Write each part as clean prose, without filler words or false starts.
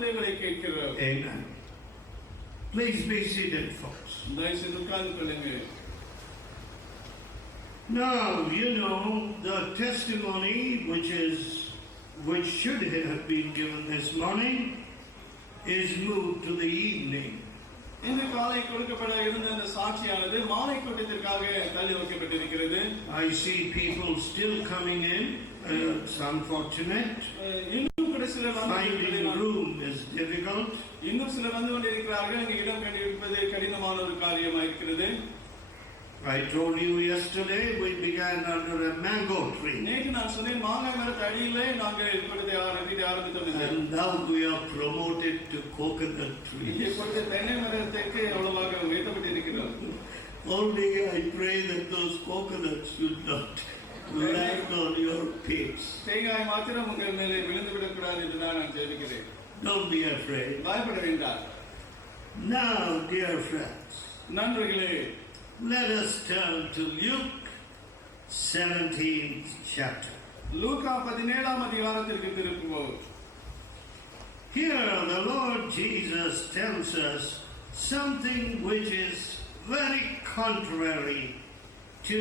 நாமத்திலே உங்களை கேட்கிறோம். Amen. Please be seated, folks. தயவுசெய்து உட்கார்ந்து கொள்ளுங்கள். Now, you know, the testimony which should have been given this morning is moved to the evening. இன்று காலை கொடுக்கப்பட இருந்த அந்த சாட்சியானது மாலை கூட்டத்திற்காக தள்ளி வைக்கப்பட்டிருக்கிறது. I see people still coming in. It's unfortunate. இன்னும் கூட சிலர் Finding room is difficult. இன்னும் சிலர் வந்து கொண்டிருக்கிறார்கள். இங்கே இடம் கண்டுபிடிப்பது கடினமான ஒரு காரியமாக இருக்கிறது. I told you yesterday we began under a mango tree. நேற்று நான் சொன்னேன் மாங்காய் மரத்து அடியிலே நாங்கள் இப்பொழுது ஆரம்பித்தோம். And now we are promoted to coconut trees. இப்பொழுது தென்னை மரத்துக்கு அவ்வளவாக உயர்த்தப்பட்டிருக்கிறோம். Only I pray that those coconuts should not land on your pits. தேங்காய் மாத்திரம் உங்கள் மேலே விழுந்து விடக்கூடாது என்று நான் ஜெபிக்கிறேன். Don't be afraid. பயப்பட வேண்டாம். Now, dear friends, நண்பர்களே, let us turn to Luke 17th chapter. லூக்கா 17ஆம் அதிகாரத்திற்கு திரும்புவோம். Here the Lord Jesus tells us something which is very contrary to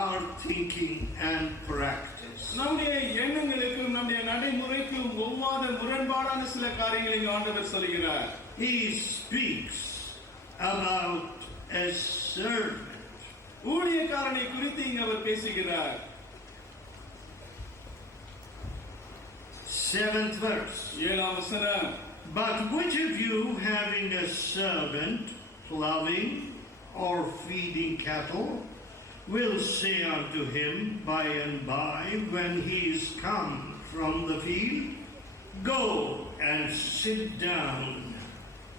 our thinking and practice. நம்முடைய எண்ணங்களுக்கும் நம்முடைய நடைமுறைக்கும் ஒவ்வாத முரண்பாடான சில காரியங்களை ஆண்டவர் சொல்கிறார். He speaks about a servant. ஊழியக்காரனை குறித்து இங்கு அவர் பேசுகிறார். 7th verse. 7ஆம் வசனம். But which of you having a servant plowing or feeding cattle will say unto him by and by when he is come from the field, go and sit down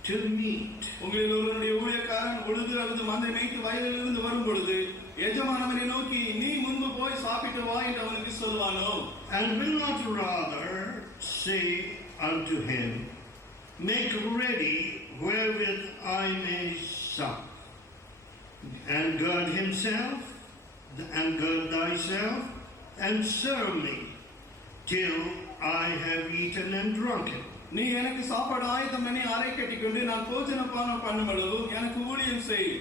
to meat? உங்களில் ஒருவனுடைய ஊழியக்காரன் உழுது அல்லது மந்தை மேய்த்து வயலிலிருந்து வரும் பொழுது எஜமானவனை நோக்கி நீ முன்பு போய் சாப்பிட்டு வா என்று அவனுக்கு சொல்வானோ? And will not rather say unto him, make ready wherewith I may sup, and gird himself, and gird thyself, and serve me till I have eaten and drunken. நீ எனக்கு சாப்பாடு ஆயத்தம் பண்ணி அறை கட்டிக்கொண்டு நான் போஜனபானம் பண்ணும் அளவு எனக்கு ஊழியம் செய்.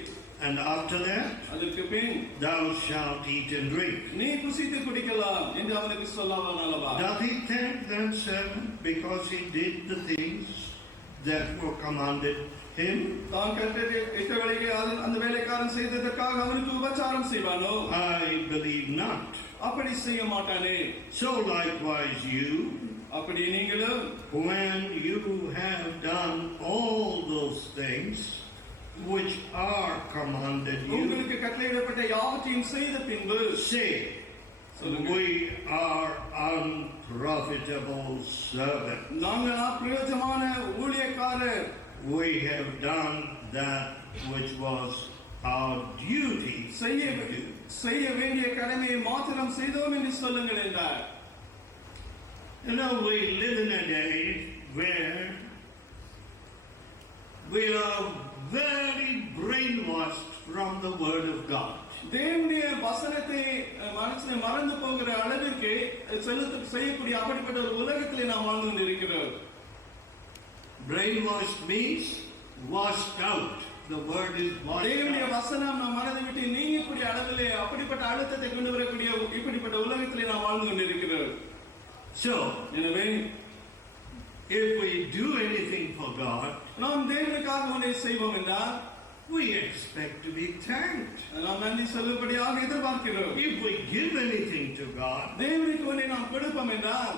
And after that, அதற்கு பின் thou shalt eat and drink. நீ புசித்து குடிக்கலாம் என்று அவனுக்கு சொல்லாமல் அல்லவா? Doth he thank that servant because he did the things that were commanded him? தான் கட்டளையிட்டவளையே அந்த வேலைக்காரன் செய்ததற்காக அவனுக்கு உபச்சாரம் செய்வானோ? I believe not. அப்படி செய்ய மாட்டானே. So likewise you, அப்படி நீங்களும் when you have done all those things which are commanded you, உங்களுக்கு கட்டளையிடப்பட்ட யாவற்றையும் செய்த பின்பு say, we are unprofitable servants. நாங்கள் அப்பிரயோஜனமான ஊழியக்காரர். We have done that which was our duty. செய்ய வேண்டிய கடமையை மாத்திரம் செய்தோம் என்று சொல்லுங்கள் என்றார். You know, we live in a day where we are very brainwashed from the Word of God. தேவனுடைய வசனத்தை மனசுல மறந்து போகிற அளவிற்கு செய்யக்கூடிய அப்படிப்பட்ட ஒரு உலகத்திலே நாம் வாழ்ந்து கொண்டிருக்கிறோம். Brainwashed means washed out. The word is washed தேவனுடைய out. வசனம் நாம் மனதை விட்டு நீங்கக்கூடிய அளவிலே அப்படிப்பட்ட அழுத்தத்தை கொண்டு வரக்கூடிய இப்படிப்பட்ட உலகத்திலே நாம் வாழ்ந்து கொண்டிருக்கிறோம். So, எனவே if we do anything for God, நாம் தேவனுக்காக ஒன்றை செய்வோம் என்றால் we expect to be thanked. நாம் நன்றி சொல்லும்படியாக எதிர்பார்க்கிறோம். If we give anything to God, தேவனுக்கு ஒன்றை நாம் கொடுப்போம் என்றால்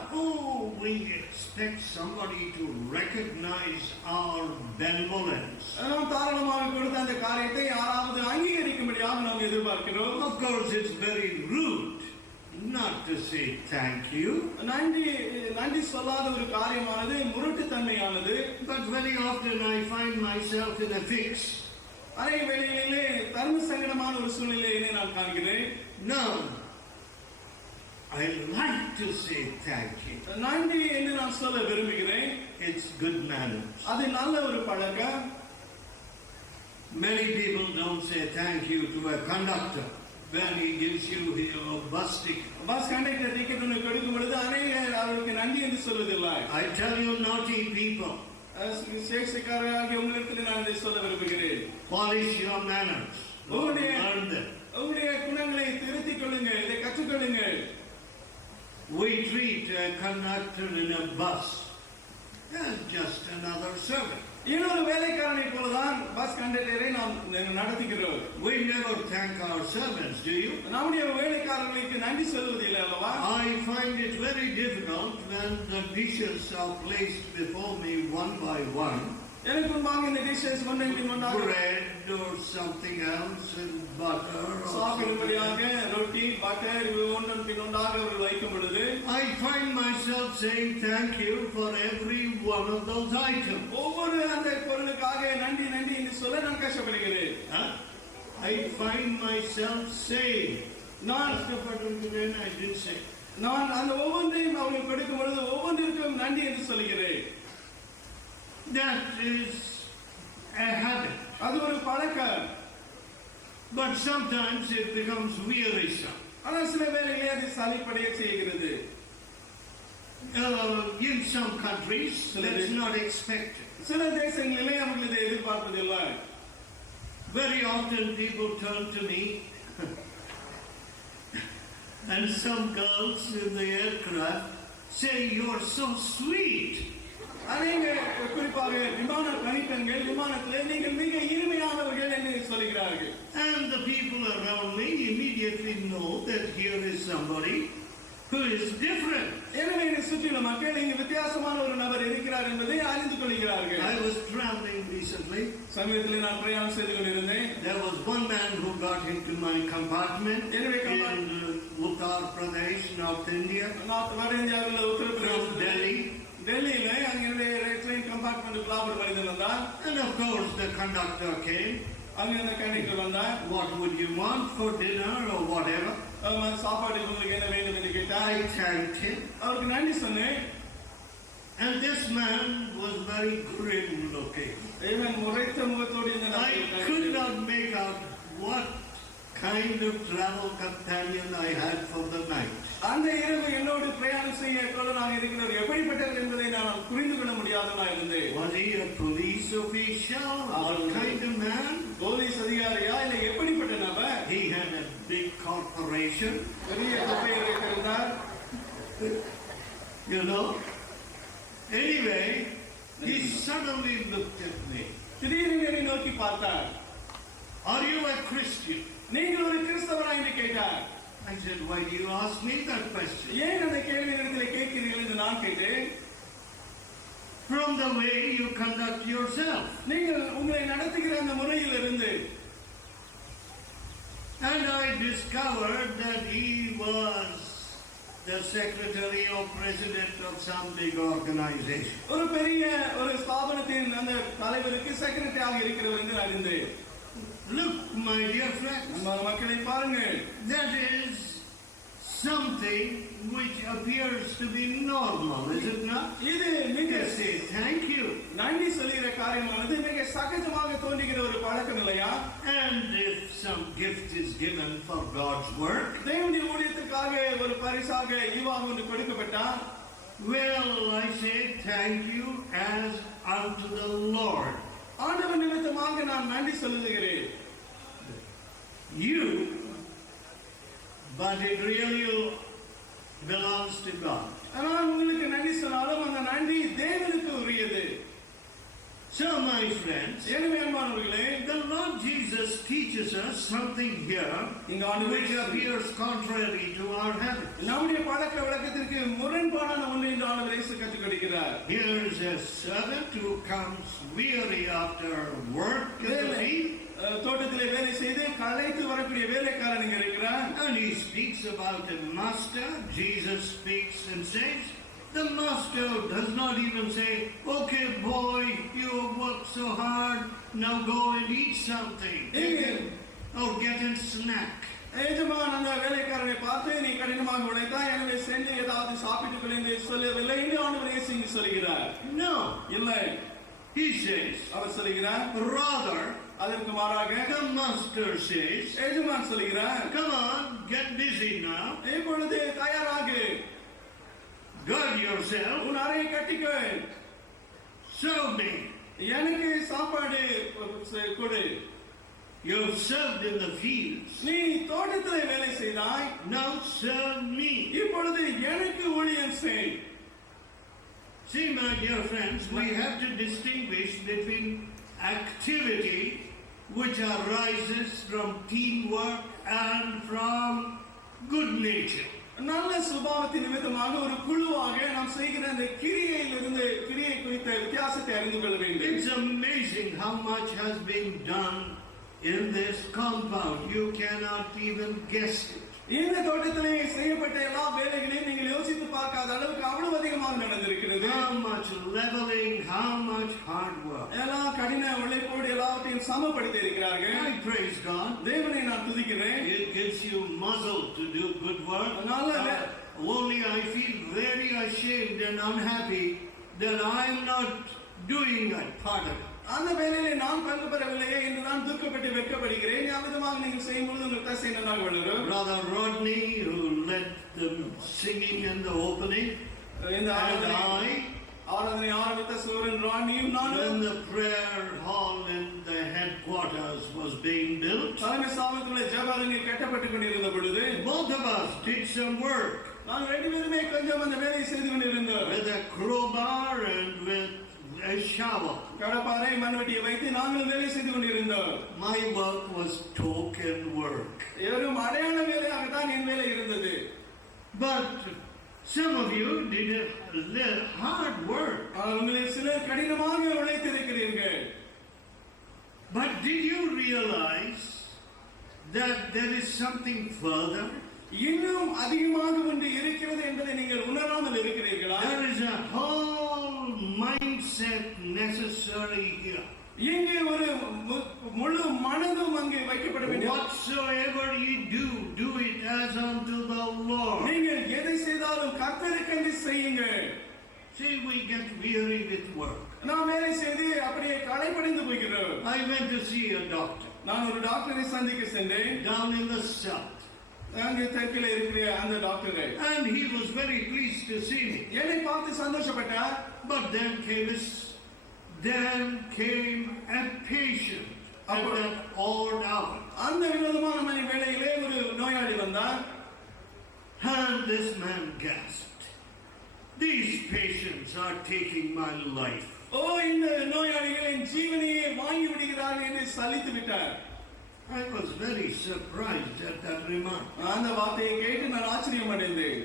we expect somebody to recognize our benevolence. நாம் தாராளமாக கொடுத்த அந்த காரியத்தை யாராவது அங்கீகரிக்கும்படியாக நாம் எதிர்பார்க்கிறோம். Of course, it's very rude not to say thank you. நன்றி சொல்லாத ஒரு காரியமானது முரட்டுத்தன்மையானது. But very often I find myself in a fix. அதே வேளையிலே தர்ம சங்கடமான ஒரு சூழ்நிலையை நான் காண்கிறேன். No, I like to say thank you. நன்றி என்று நான் சொல்ல விரும்புகிறேன். It's good manners. அது நல்ல ஒரு பழக்கம். Many people don't say thank you to a conductor when he gives you your bus ticket. Bus conductor ticket ஒன்று கொடுக்கும் பொழுது அநேகர் அவருக்கு நன்றி என்று சொல்வதில்லை. I tell you, naughty people, சேஷக்காரராகிய உங்களுக்கு நான் இதை சொல்ல விரும்புகிறேன். Polish your manners. Learn them. உங்களுடைய குணங்களை திருத்திக் கொள்ளுங்கள், இதை கற்றுக்கொள்ளுங்கள். We treat a conductor in a bus as just another servant. இன்னொரு வேலைக்காரனை போலதான் பஸ் கண்டக்டரை நாம் நடத்துகிறோம். We never thank our servants, do you? நம்முடைய வேலைக்காரர்களுக்கு நன்றி சொல்வதில்லை அல்லவா? I find it very difficult when the dishes are placed before me one by one. எனக்கு முன்பாக இந்த டிஷஸ் ஒன்றின் பின் ஒன்றாக bread or something else and butter or சாப்பிடும்படியாக ரொட்டி பட்டர் ஒன்றின் பின் ஒன்றாக அவர்கள் வைக்கும் பொழுது I find myself saying thank you for every one of those items. ஒவ்வொரு அந்த பொருளுக்காக நன்றி நன்றி என்று சொல்ல நான் கஷ்டப்படுகிறேன். I find myself saying நான் I did say நான் அந்த ஒவ்வொன்றையும் அவர்கள் கொடுக்கும் பொழுது ஒவ்வொன்றிற்கும் நன்றி என்று சொல்கிறேன். that is a habit. அது ஒரு பழக்கம். But sometimes it becomes wearisome. ஆனால் சில வேளைகளிலே அது சலிப்படைய செய்கிறது. In some countries that's not expected. சில தேசங்களிலே அவர்கள் இதை எதிர்பார்ப்பதில்லை. Very often people turn to me and some girls in the aircraft say you're so sweet. அநேக குறிப்பாக விமான பணிப்பெண்கள் விமானத்திலே நீங்கள் மிக இனிமையானவர்கள் என்று சொல்கிறார்கள். And the people around me immediately know that here is somebody who is different. எனவே என்னை சுற்றியுள்ள மக்கள் இங்கு வித்தியாசமான ஒரு நபர் இருக்கிறார் என்பதை அறிந்து கொள்கிறார்கள். I was traveling recently. சமீபத்தில் நான் பிரயாணம் செய்து கொண்டிருந்தேன். There was one man who got into my compartment in Uttar Pradesh, North India. வட இந்தியாவில் உத்தரப்பிரதேசம் Delhi. டெல்லியில அங்கே ட்ரெயின் கம்பார்ட்மெண்ட் ப்ராப்ளம் மனிதன் வந்தான். And of course the conductor came. அங்கே அந்த கண்டக்டர் வந்தான். What would you want for dinner or whatever? சாப்பாடு உங்களுக்கு என்ன வேண்டும் என்று கேட்டார். I thanked him. அவருக்கு நன்றி சொன்னேன். And this man was very grim looking. இவன் முறைத்த முகத்தோடு இந்த I could not make out what kind of travel companion I had for the night. அந்த இரவு என்னோடு பிரயாணம் செய்ய தோழனாக இருக்கிறவர் எப்படிப்பட்டவர் என்பதை நான் புரிந்து கொள்ள முடியாதவனா இருந்தேன். Was he a police official? What kind of man? Police அதிகாரியா இல்லை எப்படிப்பட்ட நபர்? He had a big corporation. பெரிய தொகையை வைத்திருந்தார். You know? Anyway, he suddenly looked at me. திடீரென என்னை நோக்கி பார்த்தார். Are you a Christian? நீங்கள் ஒரு கிறிஸ்தவரா என்று கேட்டார். I said, why do you ask me that question? ஏன் அந்த கேள்வி இடத்தில் கேட்கிறீர்கள் என்று நான் கேட்டேன். From the way you conduct yourself. நீங்கள் உங்களை நடத்துகிற அந்த முறையில் இருந்து. And I discovered that he was the secretary or president of some big organization. ஒரு பெரிய ஒரு ஸ்தாபனத்தின் அந்த தலைவருக்கு செக்ரட்டரியாக இருக்கிறவர் என்று அறிந்தேன். Look, my dear friends, மக்களை பாருங்கள். that is something which appears to be normal, is it not? இது மிக say thank you. நன்றி சொல்லுகிற காரியமானது மிக சகஜமாக தோன்றுகிற ஒரு பழக்கம் இல்லையா? And if some gift is given for God's work, தேவனுடைய ஊழியத்துக்காக ஒரு பரிசாக ஈவாக ஒன்று கொடுக்கப்பட்டால், well, I say thank you as unto the Lord. ஆண்டவர் நிமித்தமாக நான் நன்றி சொல்லுகிறேன். You, but it really belongs to God. ஆனால் உங்களுக்கு நன்றி சொன்னாலும் அந்த நன்றி தேவனுக்கு உரியது. So, my friends, எனவே அன்பானவர்களே, the Lord Jesus teaches us something here which appears contrary to our habit. நம்முடைய பழக்க வழக்கத்திற்கு முரண்பாடான ஒன்று என்று ஆண்டவர் இயேசு கற்றுக் கொடுக்கிறார். Here is a servant who comes weary after work in the field. தோட்டத்திலே வேலை செய்து களைத்து வரக்கூடிய வேலைக்காரன் இங்க இருக்கிறார். And he speaks about a master. Jesus speaks and says, the master does not even say, okay boy, you have worked so hard, now go and eat something. Or get a snack. எஜமான் அந்த வேலைக்காரனை பார்த்து நீ கடினமாக உழைத்தாய், எனவே சென்று ஏதாவது சாப்பிட்டுக் கொள் என்று சொல்லவில்லை என்று ஆண்டவர் இயேசு இங்கு சொல்கிறார். No. இல்லை. He says, அவர் சொல்கிறார், rather, அதற்கு மாறாக the master says, எஜமான் சொல்கிறார், come on, get busy now. இப்பொழுது தயாராகு. Guard yourself. உன் அறையை கட்டிக்கொள். serve me. எனக்கு சாப்பாடு கொடு. You've served in the fields. நீ தோட்டத்திலே வேலை செய்தாய். Now serve me. இப்பொழுது எனக்கு ஊழியம் செய். See, my dear friends, we have to distinguish between activity which arises from teamwork and from good nature. நல்ல சுபாவத்தின் நிமித்தமாக ஒரு குழுவாக நாம் செய்கிற அந்த கிரியையிலிருந்து கிரியை குறித்த வித்தியாசத்தை அறிந்து கொள்ள வேண்டும். It's amazing how much has been done in this compound. You cannot even guess it. இந்த தோட்டத்திலே செய்யப்பட்ட எல்லா வேலைகளையும் நீங்கள் யோசித்து பார்க்காத அளவுக்கு அவ்வளவு அதிகமாக நடந்திருக்கிறது. How much leveling, how much hard work. எல்லா கடின உழைப்போடு எல்லாவற்றையும் சமப்படுத்தி இருக்கிறார்கள். I praise God. தேவனை நான் துதிக்கிறேன். It gives you muzzle to do good work. Only I feel very ashamed and unhappy that I am not doing that part of it. அந்த வேலையிலே நான் பங்கு பெறவில்லையே என்று நான் துக்கப்பட்டு வெட்கப்படுகிறேன். அவ்விதமாக நீங்கள் செய்யும் பொழுது உங்களுக்கு தசை நன்றாக வளரும். Brother Rodney, who led the singing in the opening, and ஆராதனை ஆரம்பித்த சோரன் ராணியும் நானும், when the prayer hall in the headquarters was being built, தலைமை சாமத்துள்ள ஜெபஅரங்கு கட்டப்பட்டுக் கொண்டிருந்த பொழுது, both of us did some work. நான் ரெண்டு பேருமே கொஞ்சம் அந்த வேலையை செய்து கொண்டிருந்தோம். With a crowbar and with a shovel. கடப்பாரை மண்வெட்டியை வைத்து நாங்களும் வேலை செய்து கொண்டிருந்தோம். My work was token work. வெறும் அடையாள வேலையாக தான் என் வேலை இருந்தது. But some of you did hard work. உங்களில் சிலர் கடினமாக உழைத்திருக்கிறீர்கள். But did you realize that there is something further? இன்னும் அதிகமாக ஒன்று இருக்கிறது என்பதை நீங்கள் உணராமல் இருக்கிறீர்களா? There is a whole mindset necessary here. இங்கே ஒரு முழு மனதும் அங்கே வைக்கப்பட வேண்டும். Whatsoever ye do, do it as unto the Lord. நீங்கள் எதை செய்தாலும் கர்த்தருக்கென்று செய்யுங்கள். See, we get weary with work. நாம் வேலை செய்து அப்படியே களைப்படைந்து போகிறோம். I went to see a doctor. நான் ஒரு டாக்டரை சந்திக்க சென்றேன். Down in the south. அங்கே தெற்கில் இருக்கிற அந்த டாக்டரை. And he was very pleased to see me. என்னை பார்த்து சந்தோஷப்பட்டார். But then came a patient at that odd hour. அந்த வினோதமான மணி வேளையிலே ஒரு நோயாளி வந்தார். And this man gasped. These patients are taking my life. ஓ, இந்த நோயாளிகள் என் ஜீவனையே வாங்கி விடுகிறார்கள் என்று சலித்து விட்டார். I was very surprised at that remark. அந்த வார்த்தையை கேட்டு நான் ஆச்சரியம் அடைந்தேன்.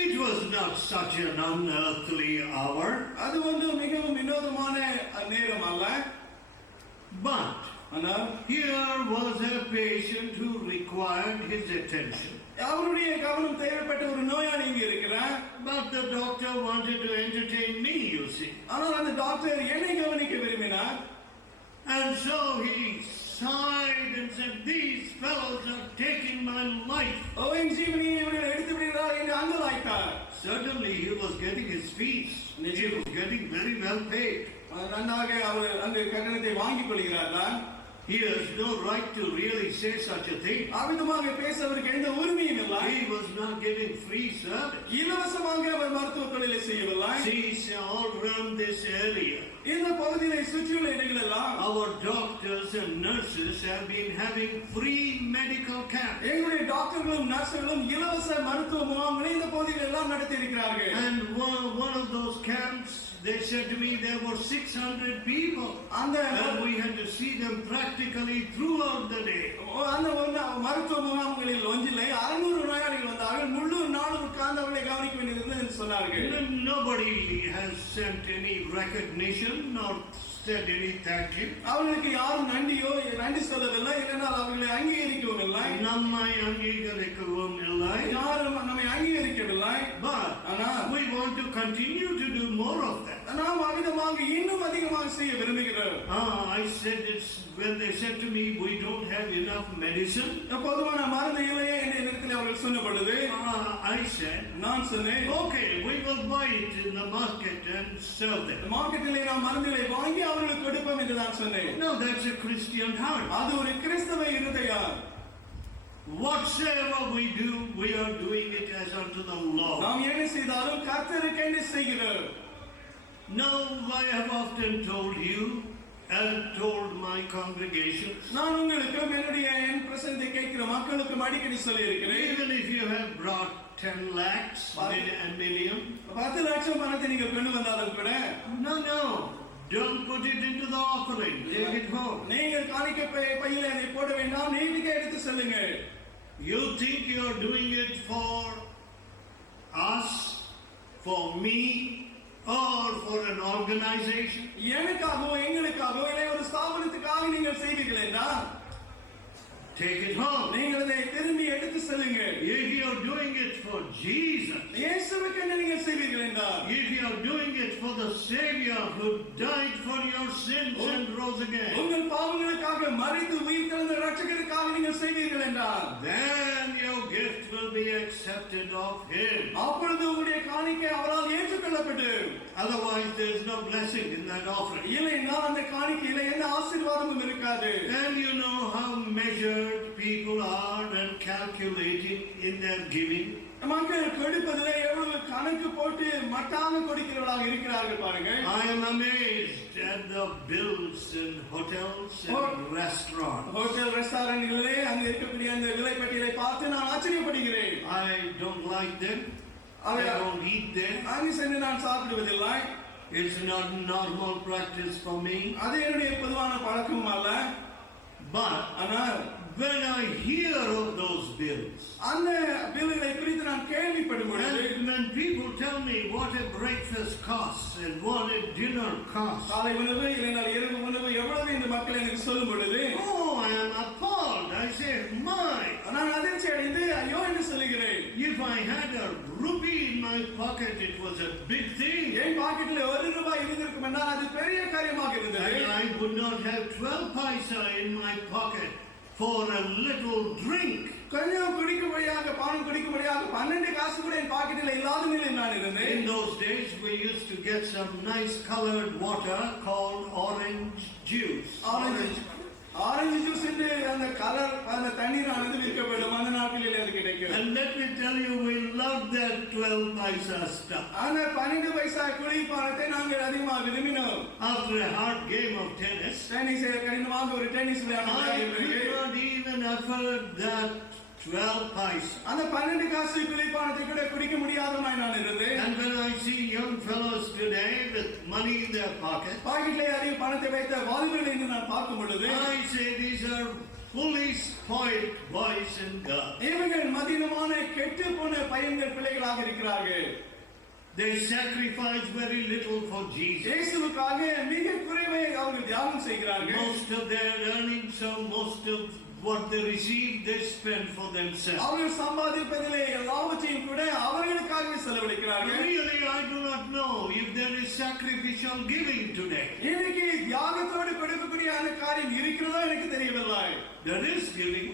It was not such an unearthly hour. அது வந்து மிகவும் வினோதமான நேரம் அல்ல. But ஆனால் here was a patient who required his attention. அவருடைய கவனம் தேவைப்பட்ட ஒரு நோயாளி இங்கே இருக்கிறார். But the doctor wanted to entertain me, you see. ஆனால் அந்த டாக்டர் என்னை கவனிக்க விரும்பினார். And so he sighed and said, these fellows are taking my life. ஓ, என் ஜீவனையை இவர்கள் எடுத்து விடுகிறார் என்று அங்கலாய்த்தார். Certainly he was getting his fees. He was getting very well paid. நன்றாக அவர் அந்த கட்டணத்தை வாங்கிக் கொள்கிறார். He has no right to really say such a thing. அவ்விதமாக பேச அவருக்கு எந்த உரிமையும் இல்லை. He was not giving free service. இலவசமாக அவர் மருத்துவ தொழிலை செய்யவில்லை. See, all around this area, இந்த பகுதியை சுற்றியுள்ள இடங்கள் எல்லாம் our doctors and nurses have been having free medical camps. எங்களுடைய டாக்டர்களும் நர்சுகளும் இலவச மருத்துவ முகாம்களை இந்த பகுதியில் எல்லாம் நடத்தி இருக்கிறார்கள். And one of those camps, they said to me there were 600 people. And we had to see them practically throughout the day. அந்த மருத்துவ முகாம்களில் ஒன்றிலே 600 நோயாளிகள் வந்தார்கள். முழு நாளும் உட்கார்ந்து அவர்களை கவனிக்க வேண்டியது என்று சொன்னார்கள். Nobody has sent any recognition nor said any thank you. அவர்களுக்கு யாரும் நன்றி சொல்லவில்லை. இதனால் அவர்களை அங்கீகரிக்கவும் இல்லை. நம்மை அங்கீகரிக்கவும் இல்லை. யாரும் நம்மை அங்கீகரிக்கவில்லை. But we want to continue to do more of that. நாம் அமிதமாக இன்னும் அதிகமாக செய்ய விரும்புகிறோம். I said it's when they said to me we don't have enough medicine. போதுமான மருந்து இல்லையே என்ற நேரத்தில் அவர்கள் சொன்ன பொழுது I said, நான் சொன்னேன், okay, we will buy it in the market and sell them. மார்க்கெட்டிலே நாம் மருந்துகளை வாங்கி அவர்களுக்கு கொடுப்போம் என்று நான் சொன்னேன். No, that's a Christian heart. அது ஒரு கிறிஸ்தவ இருதயம். Whatsoever we do, we are doing it as unto the Lord. நாம் என்ன செய்தாலும் கர்த்தருக்கென்று செய்கிறோம். Now I have often told you and told my congregation, நான் உங்களுக்கும் என் பிரசங்கத்தை கேட்கிற மக்களுக்கும் அடிக்கடி சொல்லி இருக்கிறேன். even if you have brought 10 lakhs, a million, 10 லட்சம் பணத்தை நீங்க கொண்டு வந்தாலும் கூட, no, don't put it into the offering. Take it home. நீங்கள் காணிக்கை பையில அதை போட வேண்டாம், நீங்க எடுத்து செல்லுங்க. You think you are doing it for us, for me, or for an organization? எனக்காகவோ எங்களுக்காகவோ இல்லை ஒரு ஸ்தாபனத்துக்காக நீங்கள் செய்வீர்கள் என்றால் take it home. நீங்கள் அதை திரும்பி எடுத்து செல்லுங்க. If you are doing it for Jesus, இயேசுவுக்கு நீங்கள் செய்வீர்கள் என்றால், if you are doing it for the Savior who died for your sins and rose again, உங்கள் பாவங்களுக்காக மரித்து உயிர் தெழுந்த இரட்சகருக்காக நீங்கள் செய்வீர்கள் என்றால், then your gift will be accepted of Him. அப்பொழுது உங்களுடைய காணிக்கை அவரால் ஏற்றுக்கொள்ளப்பட்டு, otherwise there is no blessing in that offering. இல்லைன்னா அந்த காணிக்கையில எந்த ஆசீர்வாதமும் இருக்காது. And you know how measured people are and calculating in their giving. மக்கள் கொடுப்பதிலே எவ்வளவு கணக்கு போட்டு மட்டாக கொடுக்கிறவர்களாக இருக்கிறார்கள் பாருங்க. I am amazed at the bills in hotels and restaurants. Hotel ரெஸ்டாரண்ட்களிலே அங்க இருக்கக்கூடிய அந்த விலை பட்டியலை பார்த்து நான் ஆச்சரியப்படுகிறேன். I don't like them. I don't eat them. அங்கு சென்று நான் சாப்பிடுவதில்லை. It's not normal practice for me. அது என்னுடைய பொதுவான பழக்கமும் அல்ல. But ஆனால் when I hear of those bills, அந்த பில்லுகளை குறித்து நான் கேள்விப்படும் பொழுது, and when people tell me what a breakfast costs and what a dinner costs, காலை உணவு இல்லைனா இரவு உணவு எவ்வளவு என்று மக்கள் எனக்கு சொல்லும் பொழுது, oh, I am appalled. I say, my, நான் அதிர்ச்சி அடைந்து ஐயோ என்று சொல்லுகிறேன். if I had a rupee in my pocket, it was a big thing. என் பாக்கெட்டில் ₹1 இருந்திருக்கும் என்றால் அது பெரிய காரியமாக இருந்தது. And I would not have 12 paisa in my pocket for a little drink. கொஞ்சம் குடிக்கும்படியாக பானம் குடிக்கும்படியாக 12 காசு கூட என் பாக்கெட்டில் இல்லாத நிலையில் நான் இருந்தேன். In those days, we used to get some nice colored water called orange juice. Orange juice என்று அந்த கலர் அந்த தண்ணீரானது விற்கப்படும் அந்த நாட்களில் அது கிடைக்கும். And let me tell you, we love that 12 paisa stuff. அந்த 12 பைசா குடிபானத்தை நாங்கள் அதிகமாக விரும்பினோம். After a hard game of tennis, tennis கடினமாக ஒரு டென்னிஸ் விளையாட்டு I could not even afford that 12 paisa. அந்த 12 காசு குடிபானத்தை கூட குடிக்க முடியாதவனாய் நான் இருந்தேன். And when I see young fellows today with money in their pocket, பாக்கெட்டிலே அதிக பணத்தை வைத்த வாலிபர்களை இன்று நான் பார்க்கும் பொழுது, I say these are fully spoiled boys and girls. இவர்கள் மதினமான கெட்டு போன பையன்கள் பிள்ளைகளாக இருக்கிறார்கள். They sacrifice very little for Jesus. இயேசுவுக்காக மிக குறைவே அவர்கள் தியாகம் செய்கிறார்கள். Most of their earnings, so most of what they receive, they spend for themselves. அவர்கள் சம்பாதிப்பதிலே எல்லாவற்றையும் கூட அவர்களுக்காகவே செலவழிக்கிறார்கள். Really, I do not know if there is sacrificial giving today. இன்னைக்கு தியாகத்தோடு கொடுக்கக்கூடிய அந்த காரியம் இருக்கிறதோ எனக்கு தெரியவில்லை. There is giving.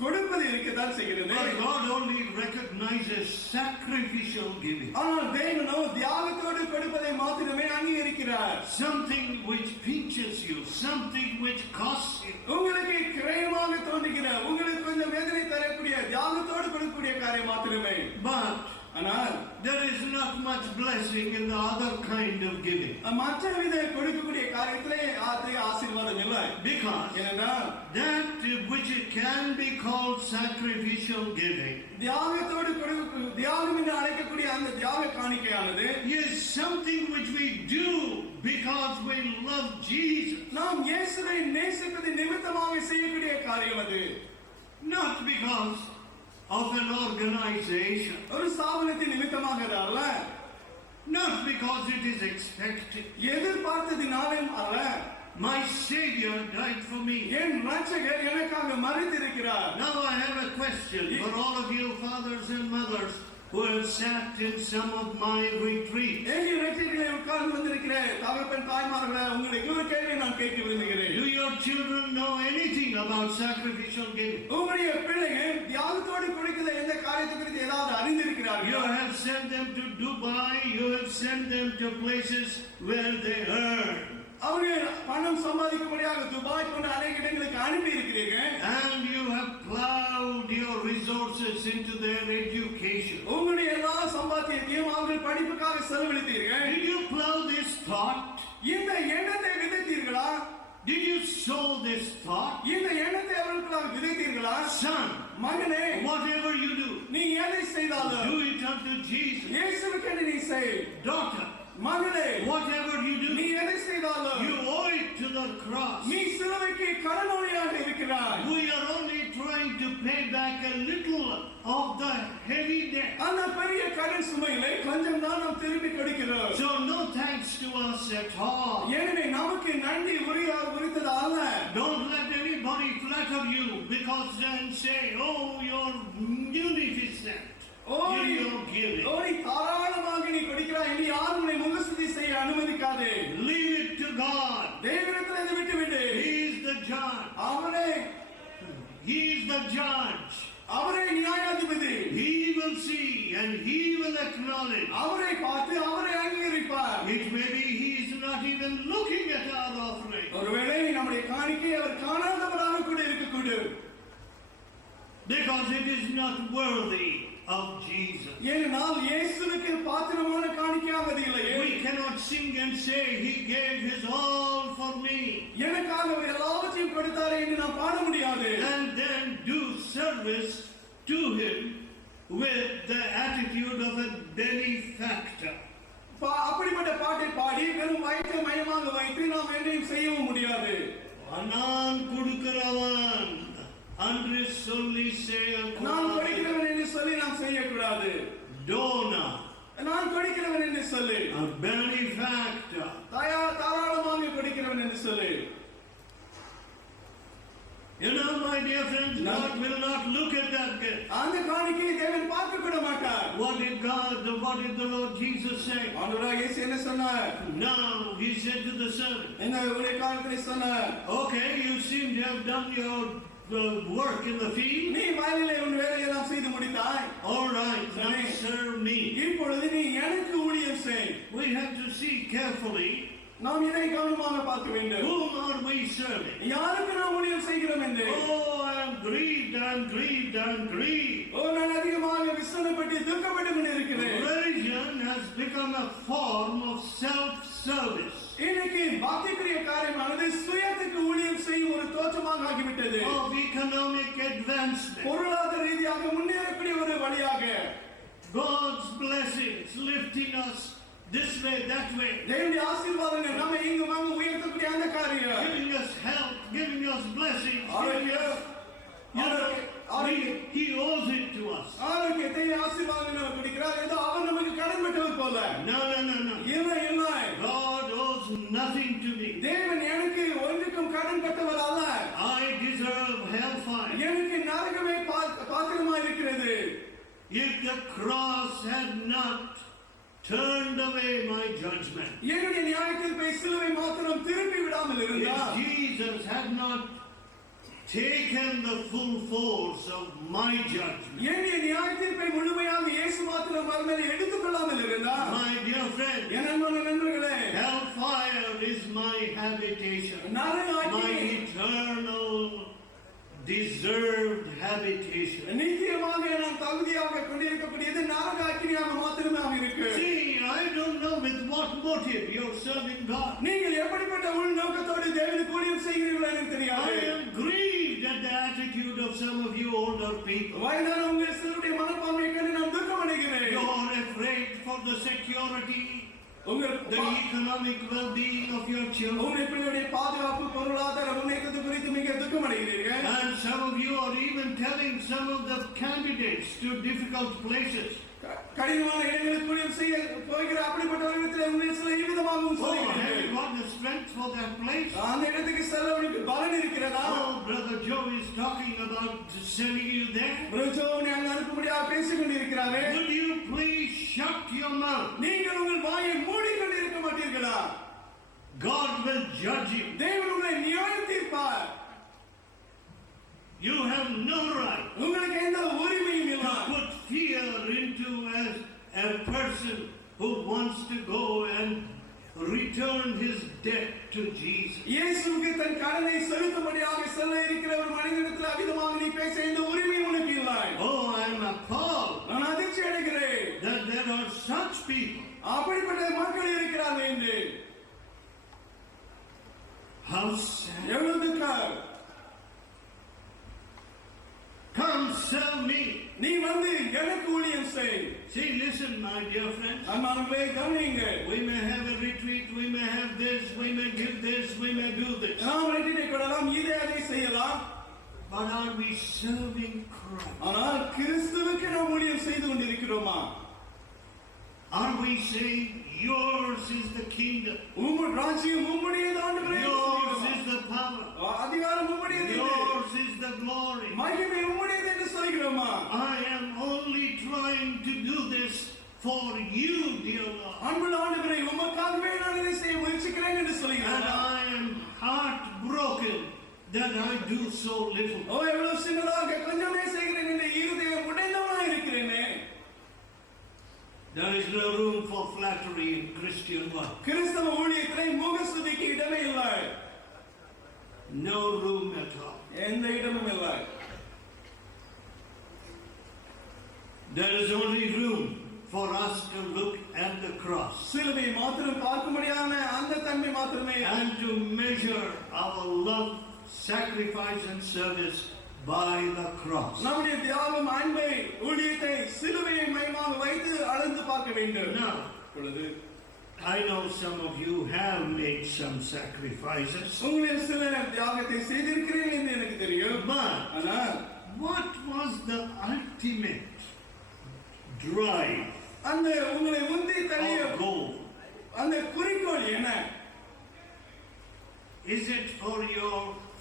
கொடுப்பது இருக்கத்தான் செய்கிறது. But God only recognizes sacrificial giving. ஆனால் தேவனோ தியாகத்தோடு கொடுப்பதை மாத்திரமே அங்கீகரிக்கிறார். Something which pinches you, something which costs you. உங்களுக்கு கிரயமாக தோன்றுகிற, உங்களுக்கு கொஞ்சம் வேதனை தரக்கூடிய தியாகத்தோடு கொடுக்கக்கூடிய காரியம் மாத்திரமே. But ஆனால் there is not much blessing in the other kind of giving. மற்ற வித கொடுக்கக்கூடிய காரியத்திலே ஆசீர்வாதம் இல்லை. Because ஏனென்றால் that which can be called sacrificial giving தியாகத்தோடு தியாகம் என்று அழைக்கக்கூடிய அந்த தியாக காணிக்கையானது is something which we do because we love Jesus. நாம் இயேசுவை நேசிப்பது நிமித்தமாக செய்யக்கூடிய காரியம் அது. Not because of an organization. ஒரு ஸ்தாபனத்தின் நிமித்தமாக அல்ல. Not because it is expected. எதிர்பார்த்ததினாலும் அல்ல. My Savior died for me. என் இரட்சகர் எனக்காக மரித்திருக்கிறார். Now I have a question for all of you fathers and mothers who have sat in some of my retreats. என் இரட்சகரை உட்கார்ந்து வந்திருக்கிற தகப்பன் தாய்மார்களே, உங்களுக்கு ஒரு கேள்வி நான் கேட்க விரும்புகிறேன். Do your children know anything about sacrificial giving? உங்களுடைய பிள்ளைகள் தியாகத்தோடு கொடுக்கிற எந்த காரியத்தை குறித்து ஏதாவது அறிந்திருக்கிறார்கள்? You have sent them to Dubai, you have sent them to places where they earn. அவர்கள் பணம் சம்பாதிக்கும்படியாக துபாய் போன்ற அநேக இடங்களுக்கு அனுப்பி இருக்கிறீர்கள். And you have plowed your resources into their education. உங்களுடைய எல்லா சம்பாத்தியத்தையும் அவர்கள் படிப்புக்காக செலவழித்தீர்கள். Did you plow this thought? இந்த எண்ணத்தை விதைத்தீர்களா? Did you sow this thought? இந்த எண்ணத்தை அவர்களுக்குள்ளாக விதைத்தீர்களா? Son, மகனே, whatever you do, நீ எதை செய்தாலும் do it unto Jesus. இயேசுவுக்கென்று நீ செய். Daughter, மகனே, whatever you நீ do, எதை செய்தாலும் you owe it to the cross. நீ சிலுவைக்கு கடனாளியாக இருக்கிறாய். We are only trying to pay back a little of the heavy debt. அந்த பெரிய கடன் சுமைகளை கொஞ்சம் தான் நாம் திருப்பி கொடுக்கிறோம். So no thanks to us at all. எனவே நமக்கு நன்றி உரித்தது அல்ல. Don't let anybody flatter you because then say, oh, you're munificent. ஓடி You're giving. ஓடி தாராளமாக நீ கொடுக்கிறாய். நீ யாரும் உன்னை முகஸ்துதி செய்ய அனுமதிக்காதே. Leave it to God. தேவனிடத்தில் இதை விட்டுவிடு. He is the judge. அவரே He is the judge. அவரே நியாயாதிபதி. He will see and he will acknowledge. அவரை பார்த்து அவரை அங்கீகரிப்பார். It may be he is not even looking at our offering. ஒருவேளை நம்முடைய காணிக்கை அவர் காணாதவராக கூட இருக்கக்கூடும். Because it is not worthy of Jesus. ஏனென்றால் இயேசுவுக்கு பாத்திரமான காணிக்கையாக அது இல்லையே. We cannot sing and say he gave his all for me. எனக்காக அவர் எல்லாவற்றையும் கொடுத்தாரே என்று நாம் பாட முடியாது. And then do service to him with the attitude of a benefactor. அப்படிப்பட்ட பாட்டை பாடி வெறும் வயிற்றை மையமாக வைத்து நாம் எதையும் செய்யவும் முடியாது. நான் கொடுக்கிறவன் அன்று சொல்லி நான் கொடுக்கிறவன் என்று சொல்லி நாம் செய்யக்கூடாது. donor, நான் கொடுக்கிறவன் என்று சொல்லி a benefactor. தாராளமாக கொடுக்கிறவன் என்று சொல்லி. You know, my dear friends, God will not look at that gift. அந்த காணிக்கையை தேவன் பார்க்க கூட மாட்டார். What did the Lord Jesus say? ஆண்டவராகிய இயேசு என்ன சொன்னார்? Now he said to the servant, என்ன ஊழியக்காரனை சொன்னார்? okay, you seem to have done your work in the field. நீ வயலிலே உன் வேலையெல்லாம் செய்து முடித்தாய். All right, now serve me. இப்பொழுது நீ எனக்கு ஊழியம் செய். We have to see carefully. நாம் இதை கவனமாக பார்க்க வேண்டும். Whom are we serving? யாருக்கு நாம் ஊழியம் செய்கிறோம் என்று. Oh, I am grieved. ஓ, நான் அதிகமாக விசனப்பட்டு துக்கப்பட்டு கொண்டிருக்கிறேன். Religion has become a form of self-service. இன்னைக்கு பக்திக்குரிய காரியமானது சுயத்துக்கு ஊழியம் செய்யும் ஒரு தோற்றமாக ஆகிவிட்டது. Of economic advancement. பொருளாதார ரீதியாக முன்னேறக்கூடிய ஒரு வழியாக. God's blessings lifting us this way, that way. தேவனுடைய ஆசீர்வாதங்கள் நம்மை இங்கும் அங்கும் உயர்த்தக்கூடிய அந்த காரியம். Giving us help, giving us blessings. He owes it to us. ஆரோக்கியத்தை ஆசீர்வாதங்களை அவர் கொடுக்கிறார். ஏதோ அவர் நமக்கு கடன் பட்டவர் போல. No. இல்லை. God owes nothing to me. தேவன் எனக்கு ஒன்றுக்கும் கடன் பட்டவர் அல்ல. I deserve hellfire. எனக்கு நரகமே பாத்திரமா இருக்கிறது. If the cross had not turned away my judgment, என்னுடைய நியாயத்தீர்ப்பை சிலுவை மாத்திரம் திருப்பி விடாமல் இருந்தார். if Jesus had not taken the full force of my judgment, என்னுடைய நியாயத்தீர்ப்பை முழுமையாக இயேசு மாத்திரம் அவர் மேலே எடுத்துக்கொள்ளாமல் இருந்தார். my dear friend, என் அன்பான நண்பர்களே, hellfire is my habitation, my நரகாக்கினி eternal deserved habitation. நிச்சயமாக நாம் தகுதியாக கொண்டிருக்கக்கூடியது நரகாக்கினியாக மாத்திரமே இருக்கு. See, I don't know with what motive you're serving God. நீங்கள் எப்படிப்பட்ட உள்நோக்கத்தோடு தேவனுக்கு ஊழியம் செய்கிறீர்கள் எனக்கு தெரியாது. I am grieved at the attitude of some of you older people. வயதான உங்கள் சிலருடைய மனப்பான்மையை கண்டு நான் துக்கம் அடைகிறேன். You're afraid for the security, the உங்கள் economic well-being of your children. உங்கள் பிள்ளைகளுடைய பாதுகாப்பு பொருளாதார முன்னேற்றத்தை குறித்து மிக துக்கம் அடைகிறீர்கள். And some of you are even telling some of the candidates to difficult places, கடினமான இடங்களுக்கு ஊழியம் செய்ய போகிற அப்படிப்பட்டவர்களிடத்தில் உங்களை சில விதமாகவும் oh, have you சொல்லுகிறீர்கள். got the strength for that place? அந்த இடத்துக்கு செல்ல உனக்கு பலன் இருக்கிறதா? Oh, Brother Joe is talking about sending you there. பிரச்சோனை அங்கு அனுப்பும்படியாக பேசிக் கொண்டிருக்கிறாரே. Would you please shut your mouth? நீங்கள் உங்கள் வாயை மூடிக்கொண்டு இருக்க மாட்டீர்களா? God will judge you. தேவன் உங்களை நியாயம் தீர்ப்பார். You have no right உங்களுக்கு எந்த உரிமையும் to இல்லை. put fear into a person who wants to go and return his debt to Jesus. இயேசுவுக்கு தன் கடனை செலுத்தும்படியாக செல்ல இருக்கிற ஒரு மனிதனிடத்தில் அவிதமாக நீ பேச எந்த உரிமையும் உனக்கு இல்லை. Oh, I am appalled நான் அதிர்ச்சி அடைகிறேன் that there are such people அப்படிப்பட்ட மக்கள் இருக்கிறார்கள் என்று. How sad. எவ்வளவு துக்கம். Come serve me. நீ வந்து எனக்கு ஊழியம் செய். See, listen, my dear friends. அன்பானவர்களே கவனியுங்க. We may have a retreat, we may have this, we may give this, we may do this. நாம் retreat கொள்ளலாம், இதை அதை செய்யலாம். But are we serving Christ? ஆனால் கிறிஸ்துவுக்கு நாம் ஊழியம் செய்து கொண்டிருக்கிறோமா? Are we saying, yours is the kingdom, உம்முடைய ராஜ்யம் உம்முடையது ஆண்டவரே. yours is the power, அதிகாரம் உம்முடையது. yours is the glory. மகிமை உம்முடையது என்று சொல்கிறோமா? I am only trying to do this for you, dear Lord. அன்புள்ள ஆண்டவரே, உமக்காகவே நான் இதை செய்ய முயற்சிக்கிறேன் என்று And சொல்கிறோமா? I am heartbroken that I do so little. ஓ எவ்வளவு சின்னதாக கொஞ்சமே செய்கிறேன் என்று இருதயம் உடைந்தவனா இருக்கிறேனே. There is no room for flattery in Christian life. கிறிஸ்தவ ஊழியத்திலே முகஸ்துதிக்கு இடமே இல்லை. No room at all. எந்த இடமும் இல்லை. There is only room for us to look at the cross சிலுவை மாத்திரம் பார்க்கும்படியான அந்த தன்மை மாத்திரமே and to measure our love, sacrifice and service by the cross. நம்முடைய தியாகம், அன்பை, ஊழியத்தை சிலுவையை மையமாக வைத்து அளந்து பார்க்க வேண்டும். Now, பொழுது I know some of you have made some sacrifices, உங்களில் சில தியாகத்தை செய்திருக்கிறேன் என்று எனக்கு தெரியும். but ஆனால் what was the ultimate drive அந்த உங்களை உந்தி தள்ளிய or goal? அந்த குறிக்கோள் என்ன? Is it for your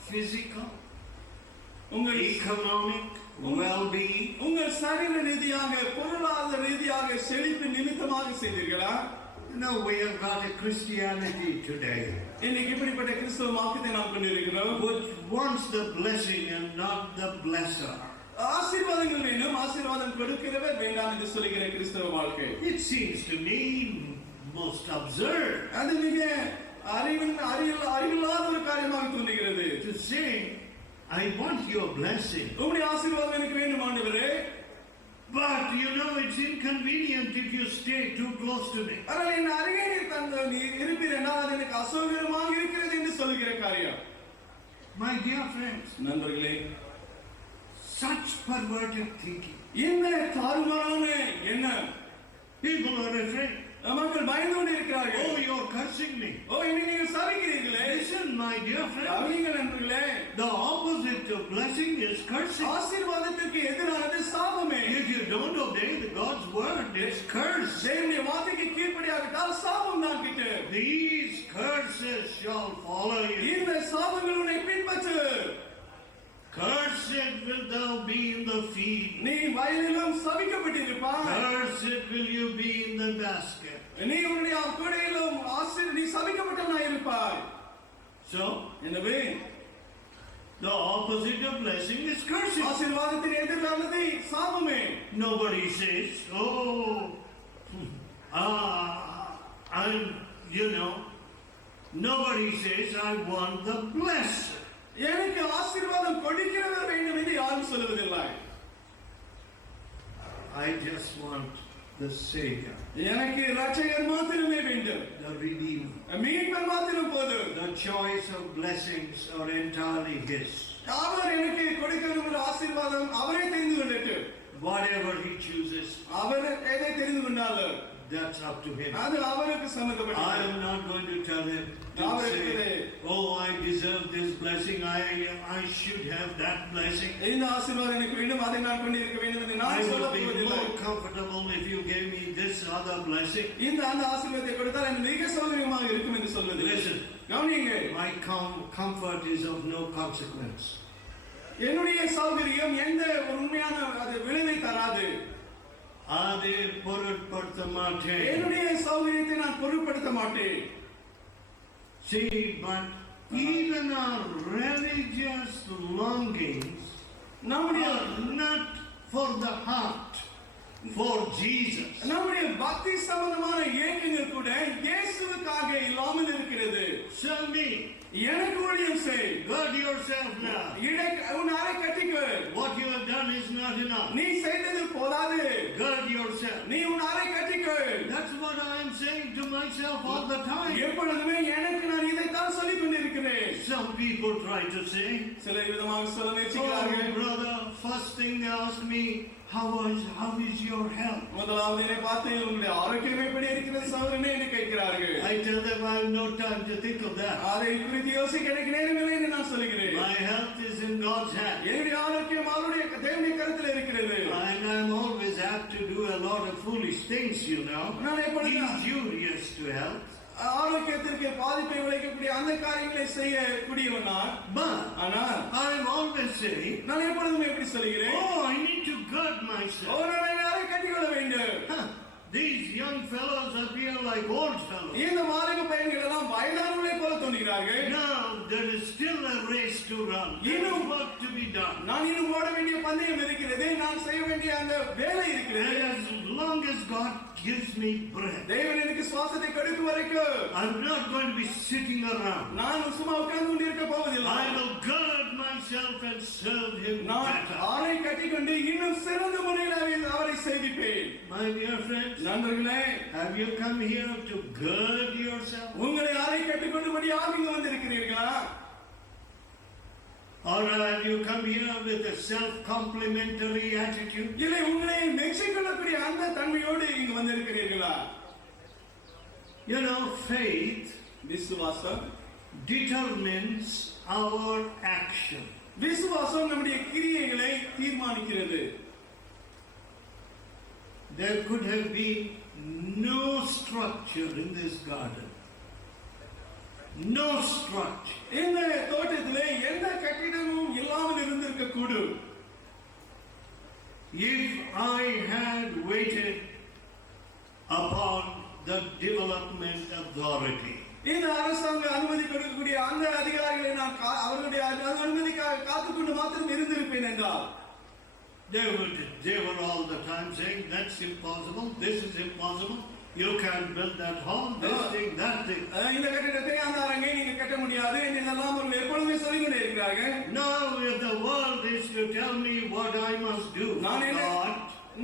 physical, உங்கள் economic well-being? உங்கள் சரீர ரீதியாக, பொருளாதார ரீதியாக செழிப்பு நிமித்தமாக செய்தீர்களா? No, we have got a Christianity today இன்னைக்கு இப்படிப்பட்ட கிறிஸ்தவ மார்க்கத்தை நாம் கொண்டிருக்கிறோம். which wants the blessing and not the blesser. ஆசீர்வாதங்கள் வேணும், ஆசீர்வாதம் கொடுக்கிறவர் வேண்டாம் என்று சொல்லுகிற கிறிஸ்தவ வாழ்க்கை. It seems to me most absurd அது மிக அறிவில்லாத ஒரு காரியமாக தோன்றுகிறது. to say, I want your blessing, உங்களுடைய ஆசீர்வாதம் எனக்கு வேண்டும் ஆண்டவரே. but you know it's inconvenient if you stay too close to me. ஆனால் என் அருகே நீ இருப்பீர் என்றால் அது எனக்கு அசௌகரியமாக இருக்கிறது என்று சொல்லுகிற காரியம். My dear friends, நண்பர்களே, such perverted thinking. இந்த தாறுமாறான எண்ணம் People are afraid. மக்கள் பயந்து கொண்டு இருக்கிறார்கள். Oh, you're cursing me. ஓ, என்னை நீங்கள் சபிக்கிறீர்களே. Listen, my dear friend. கவனிங்க நண்பர்களே, The opposite of blessing is cursing. ஆசீர்வாதத்திற்கு எதிரானது சாபமே. If you don't obey God's word, it's curse. தேவனுடைய வார்த்தைக்கு கீழ்ப்படியாவிட்டால் சாபம் தான் கிட்ட. These curses shall follow you. இந்த சாபங்கள் உன்னை பின்பற்று. Cursed will thou be in the field. நீ வயலிலும் சபிக்கப்பட்டிருப்பாய். Cursed will you be in the basket. நீ உன்னுடைய கூடையிலும் நீ சபிக்கப்பட்டவனாய் இருப்பாய். So, எனவே the opposite of blessing is cursing. ஆசீர்வாதத்தின் எதிரானது சாபமே. Nobody says, oh, nobody says, I want the blessing. எனக்கு ஆசீர்வாதம் கொடுக்கிறவர் வேண்டும் என்று யாரும் சொல்வதில்லை. I just want the Savior, எனக்கு இரட்சகர் மாத்திரமே வேண்டும். the Redeemer. மீட்பர் மாத்திரம் போதும். The choice of blessings are entirely His. அவர் எனக்கு கொடுக்கிற ஆசீர்வாதம் அவரே தெரிந்து கொள்ளட்டும். Whatever He chooses, அவர் எதை தெரிந்து கொண்டாலும் that's up to Him. அது அவருக்கு சம்பந்தப்பட்டது. I am not going to tell Him to say, oh, I deserve this blessing, I should have that blessing. இந்த ஆசீர்வாதம் எனக்கு வேண்டும், அதை நான் கொண்டிருக்க வேண்டும் என்று I நான் will சொல்ல be போவதில்லை. more comfortable if you gave me this other blessing. இந்த அந்த ஆசீர்வாதத்தை கொடுத்தால் எனக்கு மிக சௌகரியமாக இருக்கும் என்று சொல்வதில்லை. Listen, கவனிங்க, my comfort is of no consequence. என்னுடைய சௌகரியம் எந்த ஒரு உண்மையான அது விளைவை தராது. அதை பொருட்படுத்த மாட்டேன். என்னுடைய சௌகரியத்தை நான் பொருட்படுத்த மாட்டேன். See, but even our religious longings are not for the heart, for Jesus. நம்முடைய பக்தி சம்பந்தமான ஏக்கங்கள் கூட இயேசுவுக்காக இல்லாமல் இருக்கிறது. Tell me, எனக்கு ஊழியம் செய். gird yourself now. உன் அறை கட்டிக்கோ. What you have done is not enough. நீ செய்தது போதாது. Gird yourself. நீ உன் அறை கட்டிக்கோ. That's what I am saying to myself all the time. எப்பொழுதுமே எனக்கு நான் இதைத்தான் சொல்லிக் கொண்டிருக்கிறேன். So people try to say, சிலர் விதமாக சொல்ல oh முயற்சிக்கிறார்கள். brother, first thing they ask me, how is your health? முதலாவது என்னை பார்த்து உங்களுடைய ஆரோக்கியம் எப்படி இருக்கிறது சகோதரனே என்று கேட்கிறார்கள். I tell them I have no time to think of that. அதை குறித்து யோசிக்க எனக்கு நேரமில்லை என்று நான் சொல்கிறேன். My health is in God's hand. என்னுடைய ஆரோக்கியம் அவருடைய தேவனுடைய கரத்தில் இருக்கிறது. And I'm always apt to do a lot of foolish things, you know. நான் எப்பொழுது Injurious to health. ஆரோக்கியத்திற்கு பாதிப்பை விளைவிக்கக்கூடிய அந்த காரியங்களை செய்யக்கூடியவன் நான். ஆனால் I'm always saying, நான் எப்பொழுதுமே எப்படி சொல்கிறேன், oh, I need to guard myself. நான் யாரை கட்டிக்கொள்ள வேண்டும். These young fellows appear like old fellows. இந்த வாலிப பையன்கள் எல்லாம் வயதானவர்களை போல தோன்றுகிறார்கள். Now there is still a race to run. There is work to be done. நான் இன்னும் ஓட வேண்டிய பந்தயம் இருக்கிறது. நான் செய்ய வேண்டிய அந்த வேலை இருக்கிறது. As long as God gives me breath, தேவன் எனக்கு சுவாசத்தை கொடுக்கும் வரைக்கும் I'm not going to be sitting around. நான் சும்மா உட்கார்ந்து கொண்டிருக்க போவதில்லை. I will guard myself and serve Him நான் better. ஆரை கட்டிக்கொண்டு இன்னும் சிறந்த முறையில் அவரை சேவிப்பேன். My dear friends, நண்பர்களே, have you come here to gird yourself? உங்களை ஆரை கட்டிக்கொண்டுபடியாக இங்கு வந்திருக்கிறீர்களா? Or have you come here with a self-complimentary attitude? இல்லை உங்களை மெச்சிக்கொள்ளக்கூடிய அந்த தன்மையோடு இங்கு வந்திருக்கிறீர்களா? You know, faith விசுவாசம் determines our action. விசுவாசம் நம்முடைய கிரியைகளை தீர்மானிக்கிறது. There could have been no structure in this garden. No structure. இந்த தோட்டத்திலே எந்த கட்டிடமும் இல்லாமல் இருந்திருக்க கூடும். If I had waited upon the development authority, இந்த அரசாங்க அனுமதி கொடுக்கக்கூடிய அந்த அதிகாரிகளை நான் அவர்களுடைய அனுமதிக்காக காத்துக்கொண்டு மாத்திரம் இருந்திருப்பேன் என்றால், they were all the time saying, that's impossible, this is impossible, you can't build that hall, this thing, that thing. இந்த கட்டிடத்தை அந்த அரங்கை நீங்க கட்ட முடியாது என்றெல்லாம் அவர்கள் எப்பொழுதுமே சொல்லிக் கொண்டே இருக்கிறார்கள். Now if the world is to tell me what I must do for God,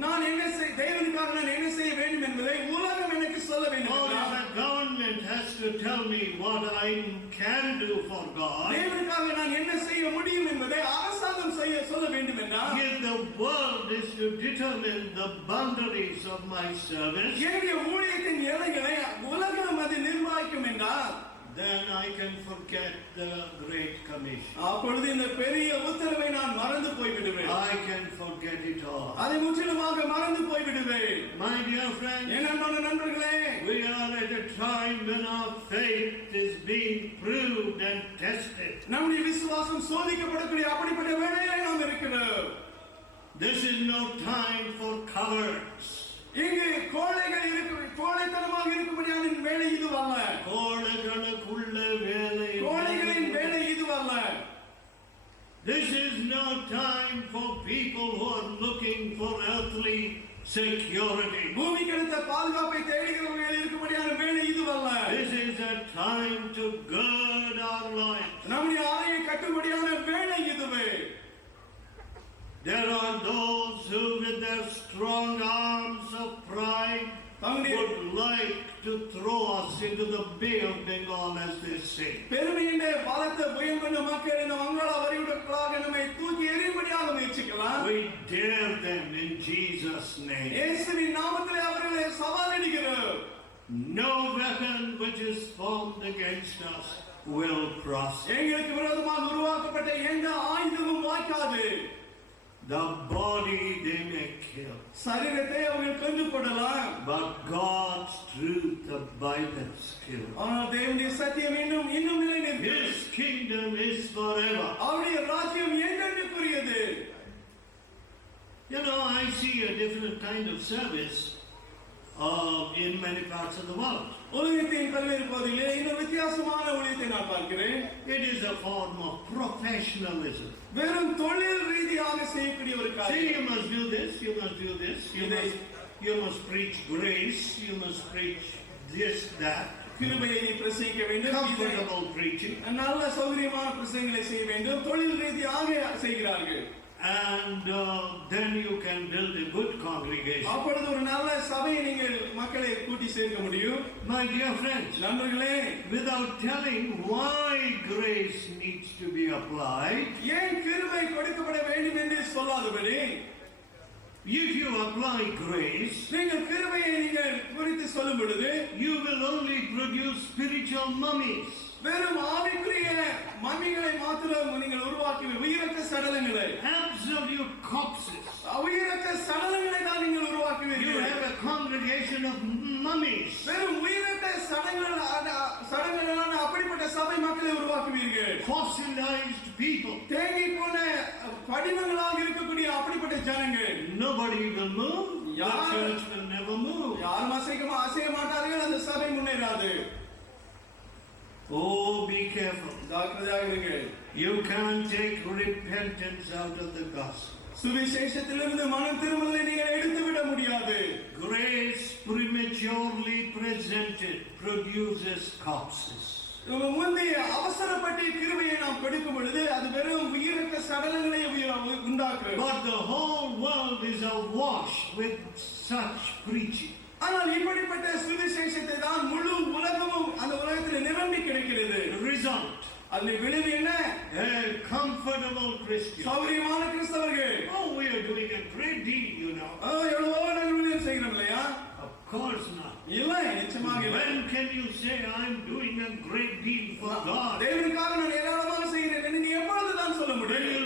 நான் என்ன தேவனுக்காக நான் என்ன செய்ய வேண்டும் என்பதை உலகம் எனக்கு சொல்ல வேண்டும். or if the government has to tell me what I can do for God, தேவனுக்காக நான் என்ன செய்ய முடியும் என்பதை அரசாங்கம் சொல்ல வேண்டும் என்றால், if the world is to determine the boundaries of my service, என்னுடைய ஊழியத்தின் எல்லைகளை உலகம் அது நிர்ணயிக்கும் என்றால், then I can forget the Great Commission. அப்பொழுது இந்த பெரிய உத்தரவை நான் மறந்து போய்விடுவேன். I can forget it all. அதை முற்றிலுமாக மறந்து போய்விடுவேன். My dear friends, என்னோட நண்பர்களே, we are at a time when our faith is being proved and tested. நம்முடைய விசுவாசம் சோதிக்கப்படக்கூடிய அப்படிப்பட்ட வேளையிலே நாம் இருக்கிறோம். This is no time for cowards. இங்கு கோழைத்தனமாக இருக்கும்படியான வேலை இது அல்ல. கோழைகளுக்குள்ள வேலை. கோழைகளின் வேலை இது அல்ல. This is no time for people who are looking for earthly security. பூமிக்கடுத்த பாதுகாப்பை தேடுகிறவர்கள் இருக்கும்படியான வேலை இது அல்ல. This is a time to gird our lives. நம்முடைய ஆலையை கட்டும்படியான வேலை இதுவே. There are those who with their strong arms of pride would like to throw us into the Bay of Bengal, as they say. பெருமையிலே பலத்த புயல் கொண்ட மக்கள் இந்த வங்காள வரிகுடாக்களாக நம்மை தூக்கி எறியும்படியாக முயற்சிக்கலாம். We dare them in Jesus' name. இயேசுவின் நாமத்திலே அவர்களை சவாலிடுகிறோம். No weapon which is formed against us will prosper. எங்களுக்கு விரோதமாக உருவாக்கப்பட்ட எந்த ஆயுதமும் வாய்க்காது. The body they may kill, சரீரத்தை அவர்கள் கொன்று போடலாம், but God's truth abides still. ஆனால் தேவனுடைய சத்தியம் இன்னும் நிலைநிற்கும். His kingdom is forever. அவருடைய ராஜ்யம் என்றென்றுக்குரியது. You know, I see a different kind of service in many parts of the world. உலகத்தின் பல்வேறு பகுதிகளிலே இன்னும் வித்தியாசமான ஊழியத்தை நான் பார்க்கிறேன். It is a form of professionalism. வெறும் தொழில் ரீதியாக செய்யக்கூடிய ஒரு See, காரியம். you must do this, you must do this, you must preach grace, you must preach this, that. கிருபையை நீ பிரசங்கிக்க வேண்டும். Comfortable preaching. நல்ல சௌகரியமான பிரசங்கங்களை செய்ய வேண்டும். தொழில் ரீதியாக செய்கிறார்கள். and then you can build a good congregation. அப்பொழுது ஒரு நல்ல சபையை நீங்கள் மக்களை கூட்டி சேர்க்க முடியும். My dear friends, நண்பர்களே, without telling why grace needs to be applied, ஏன் கிருபை கொடுக்கப்பட வேண்டும் என்று சொல்லாதபடி, if you apply grace, நீங்கள் கிருபையை நீங்கள் குறித்து சொல்லும் பொழுது, you will only produce spiritual mummies. வெறும் ஆவிக்குரிய மம்மிகளை மாத்திரம் நீங்கள் உருவாக்கி உயிரற்ற சடலங்களை, Absolute corpses. உயிரற்ற சடலங்களை தான் நீங்கள் You உருவாக்குவீர்கள். have a congregation of mummies. வெறும் உயிரற்ற சடங்களான அப்படிப்பட்ட சபை மக்களை உருவாக்குவீர்கள். Fossilized people. தேங்கி போன படிமங்களாக இருக்கக்கூடிய அப்படிப்பட்ட ஜனங்கள். Nobody will move. The Yeah. church will never move. யாரும் அசைய மாட்டார்கள், அந்த சபை முன்னேறாது. Oh, be careful. ஜாக்கிரதையாக இருங்கள். You can't take repentance out of the gospel. சுவிசேஷத்திலிருந்து மனம் திரும்புவதை நீங்கள் எடுத்துவிட முடியாது. Grace prematurely presented produces corpses. முந்தைய அவசரப்பட்டு கிருபையை நாம் கொடுக்கும் பொழுது அது வெறும் உயிரற்ற சடலங்களை உண்டாக்குறது. But the whole world is awash with such preaching. ஆனால் இப்படிப்பட்ட சுவிசேஷத்தை தான் முழு உலகமும் அந்த உலகத்தில் நிரம்பி கிடைக்கிறது. Result. அதன் விளைவு என்ன? A comfortable Christian. சௌரியமான கிறிஸ்தவர்கள். Oh, we are doing a great deal, you know. எவ்வளவோ நாங்கள் ஊழியம் செய்கிறோம் இல்லையா? Of course not. இல்லை, நிச்சயமாக இல்லை. When can you say I'm doing a great deal for God? தேவனுக்காக நான் ஏராளமாக செய்கிறேன் என்று நீ எப்பொழுது தான் சொல்ல முடியும்?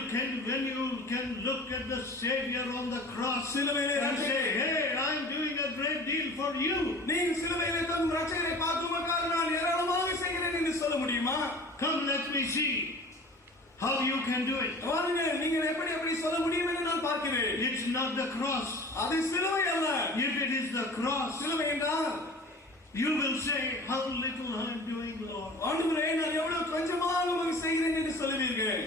When you can look at the Savior on the cross சிலுவையிலே and say, hey, I'm doing a great deal for you. நீ சிலுவையிலே தன் ரட்சகரை பார்த்து உமக்காக நான் ஏராளமாக செய்கிறேன் என்று சொல்ல முடியுமா? Come, let me see how you can do it. வாருங்கள், நீங்கள் எப்படி சொல்ல முடியும் என்று நான் பார்க்கிறேன். It's not the cross. அது சிலுவை அல்ல. If it is the cross, சிலுவை என்றால் you will say, how little I'm doing, Lord. ஆண்டவரே, நான் எவ்வளவு கொஞ்சமாக உமக்கு செய்கிறேன் என்று சொல்லுவீர்கள்.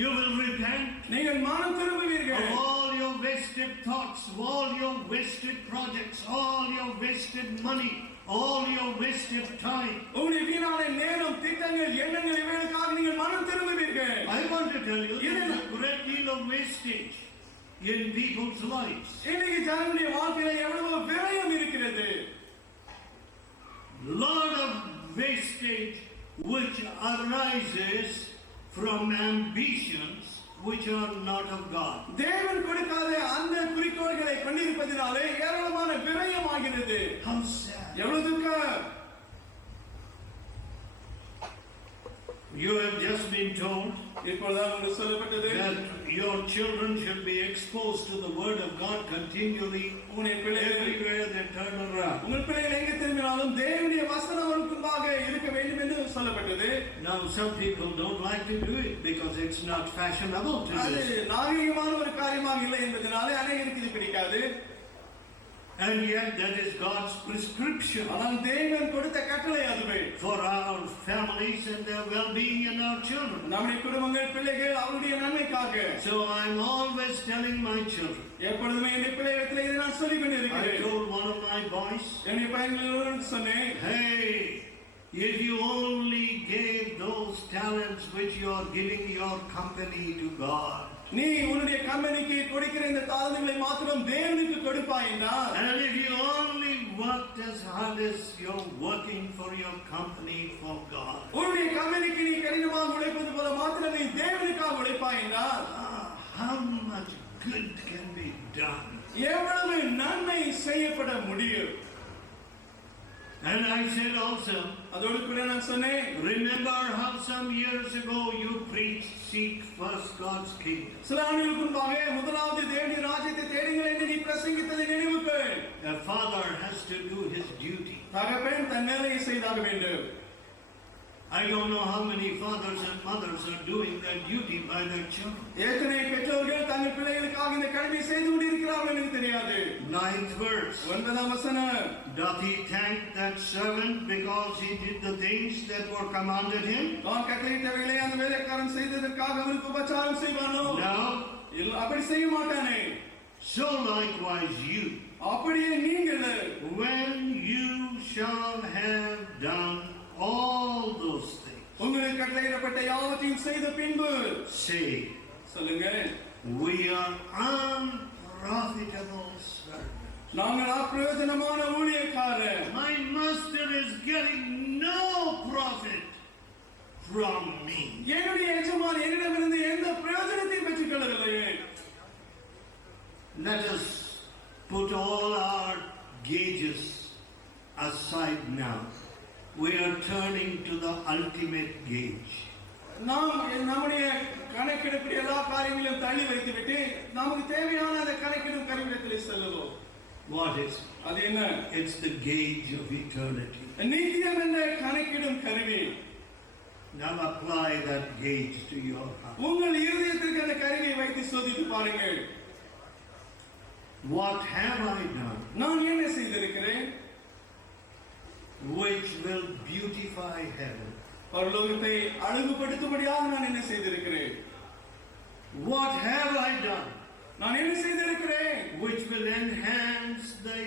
You will repent நீங்கள் மனம் திரும்புவீர்கள். of all your wasted thoughts, all your wasted projects, all your wasted money, all your wasted time. உங்களுடைய வீணான நேரம், திட்டங்கள், எண்ணங்கள் இவைகளுக்காக நீங்கள் மனம் திரும்புவீர்கள். I want to tell you, there is a great deal of wastage in people's lives. இன்னைக்கு ஜனங்களுடைய வாழ்க்கையில எவ்வளவு விரயம் இருக்கிறது. Lot of wastage which arises from ambitions which are not of God. தேவன் கொடுக்காத அந்த குறிக்கோள்களை கொண்டிருப்பதினாலே ஏராளமான விரயம் ஆகிறது. How sad. எவ்வளவு துக்கம். You have just been told இப்பொழுதுதான் உங்களுக்கு சொல்லப்பட்டது that your children should be exposed to the word of God continually உங்களுடைய பிள்ளைகள் everywhere they turn around. உங்கள் பிள்ளைகள் எங்க திரும்பினாலும் தேவனுடைய வசனம் அவர்களுக்குள்ளாக இருக்க வேண்டும் என்று சொல்லப்பட்டது. Now some people don't like to do it because it's not fashionable to do அது it. நாகரிகமான ஒரு காரியமாக இல்லை என்பதனாலே அநேகருக்கு இது பிடிக்காது. And yet that is God's prescription ஆனால் தேவன் கொடுத்த கட்டளை அதுவே. for our families and their well-being and our children. நம்முடைய குடும்பங்கள், பிள்ளைகள் அவருடைய நன்மைக்காக. So I'm always telling my children. எப்பொழுதுமே என்னுடைய பிள்ளைகளிடத்தில் இதை நான் சொல்லிக் I கொண்டிருக்கிறேன். told one of my boys, என்னுடைய பையன்களுடன் சொன்னேன், hey, if you only gave those talents which you are giving your company to God, நீ உன்னுடைய கம்பெனிக்கு கொடுக்கிற இந்த தாளங்களை மாத்திரம் தேவனுக்கு கொடுப்பாய் என்றால், and if you only worked as hard as you're working for your company for God, உன்னுடைய கம்பெனிக்கு நீ கடினமாக உழைப்பது போல மாத்திரம் நீ தேவனுக்காக உழைப்பாய் என்றால், how much good can be done? எவ்வளவு நன்மை செய்யப்பட முடியும். And I said also, அதோடு கூட நான் சொன்னேன், remember how some years ago you preached, seek first God's kingdom. சில ஆண்டுகளுக்கு முன்பாக முதலாவது தேவனுடைய ராஜ்யத்தை தேடுங்கள் என்று நீ பிரசங்கித்ததை நினைவுகள். A father has to do his duty. தகப்பன் தன் வேலையை செய்தாக வேண்டும். I don't know how many fathers and mothers are doing their duty by their children. எத்தனை பெற்றோர்கள் தங்கள் பிள்ளைகளுக்காக இந்த கடமையை செய்து கொண்டிருக்கிறார்கள் எனக்கு தெரியாது. 9th verse. 9ஆம் வசனம். Doth he thank that servant because he did the things that were commanded him? தான் கட்டளையிட்டவைகளை அந்த வேலைக்காரன் செய்ததற்காக அவனுக்கு உபச்சாரம் செய்வானோ? No. அப்படி செய்ய மாட்டானே. So likewise you, அப்படியே நீங்கள், when you shall have done all those things, உங்களுக்கு கட்டளையிடப்பட்ட யாவற்றையும் செய்த பின்பு say, சொல்லுங்க. We are unprofitable servants. நாங்கள் அப்பிரயோஜனமான ஊழியக்காரர். My master is getting no profit from me. என்னுடைய எஜமான் என்னிடமிருந்து எந்த பிரயோஜனத்தையும் பெற்றுக் கொள்ளவில்லையே. Let us put all our gauges aside now. We are turning to the ultimate gauge. நாம் நம்முடைய கணக்கெடுப்பு எல்லா காரியங்களையும் தள்ளி வைத்துவிட்டு நமக்கு தேவையான அந்த கணக்கெடுப்பு கருவிடத்தில் செல்லுவோம். What is it? அது என்ன? It's the gauge of eternity. நித்தியம் என்ற கணக்கிடும் கருவி. Now apply that gauge to your heart. உங்கள் இருதயத்திற்கு அந்த கருவியை வைத்து சோதித்து பாருங்கள். What have I done நான் என்ன செய்திருக்கிறேன்? which will beautify heaven? பரலோகத்தை அழகுபடுத்தும்படியாக நான் என்ன செய்திருக்கிறேன்? What have I done நான் என்ன செய்திருக்கிறேன்? which will enhance the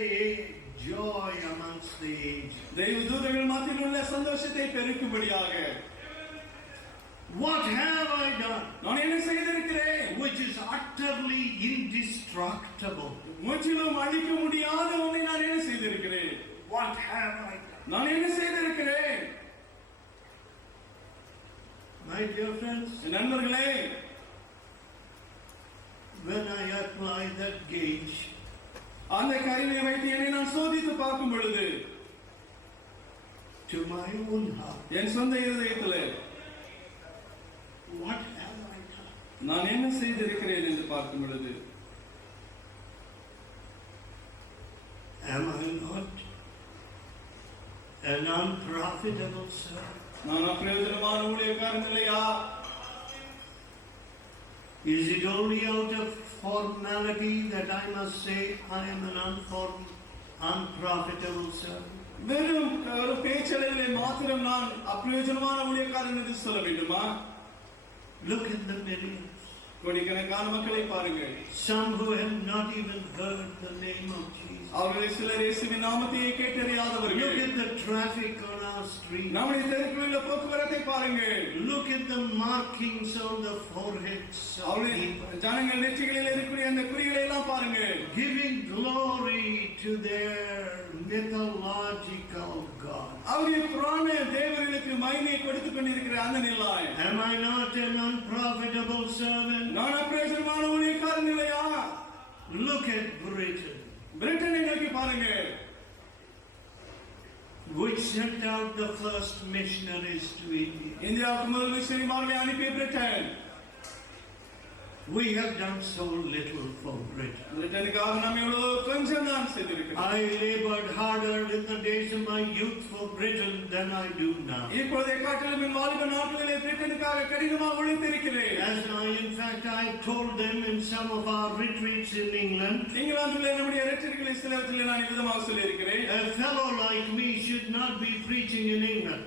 joy amongst the age? தேவதூதர்கள் மத்தியில் உள்ள சந்தோஷத்தை பெருக்கும்படியாக. What have I done நான் என்ன செய்திருக்கிறேன்? which is utterly indestructible? முற்றிலும் அழிக்க முடியாத ஒன்றை நான் என்ன செய்திருக்கிறேன்? What have I done? நான் என்ன செய்திருக்கிறேன்? My dear friends, நண்பர்களே, when I apply that gauge, அந்த கருவியை வைத்து என்னை நான் சோதித்து பார்க்கும் பொழுது to my own heart, என் சொந்த இருதயத்திலே what have I done? நான் என்ன செய்திருக்கிறேன் என்று பார்க்கும் பொழுது Am I not an unprofitable servant? நான் அப்பிரயோஜனமான ஊழியக்காரன் இல்லையா? Is it only out of formality that I must say I am an unprofitable servant? வெறும் ஒரு பேச்சளவிலே மாத்திரம் நான் அப்பிரயோஜனமான ஊழியக்காரன் என்று சொல்ல வேண்டுமா? Look at the millions. கோடிக்கணக்கான மக்களை பாருங்கள். Some who have not even heard the name of Jesus. அவர்களை சிலர் இயேசுவின் நாமத்தையே கேட்டறியாதவர்கள். Look at the traffic on our street. நம்முடைய தெருக்களில் உள்ள போக்குவரத்தை பாருங்கள். Look at the markings on the foreheads of people. ஜனங்கள் நெற்றிகளில் இருக்கிற அந்த குறிகளை எல்லாம் பாருங்கள். Giving glory to their mythological God. அவருடைய புராண தேவர்களுக்கு மகிமையை கொடுத்துக் கொண்டிருக்கிற அந்த நிலை. Am I not an unprofitable servant? நான் அப்பிரயோஜனமான ஊழியக்காரன் இல்லையா? Look at Britain, பிரிட்டனை நோக்கி பாருங்கள். which sent out the first missionaries to India. இந்தியாவுக்கு முதல் மிஷனரிமார்களை அனுப்பிய Britain. We have done so little for Britain. பிரிட்டனுக்காக நாம் எவ்வளவு கொஞ்சம் தான் செய்திருக்கிறோம். I labored harder in the days of my youth for Britain than I do now. இப்பொழுதை காட்டிலும் என் வாலிப நாட்களிலே பிரிட்டனுக்காக கடினமாக உழைத்திருக்கிறேன். As in fact, I told them in some of our retreats in England, இங்கிலாந்திலே நம்முடைய ரெட்ரீட்களில் சிலவற்றிலே நான் விதமாக சொல்லியிருக்கிறேன். a fellow like me should not be preaching in England.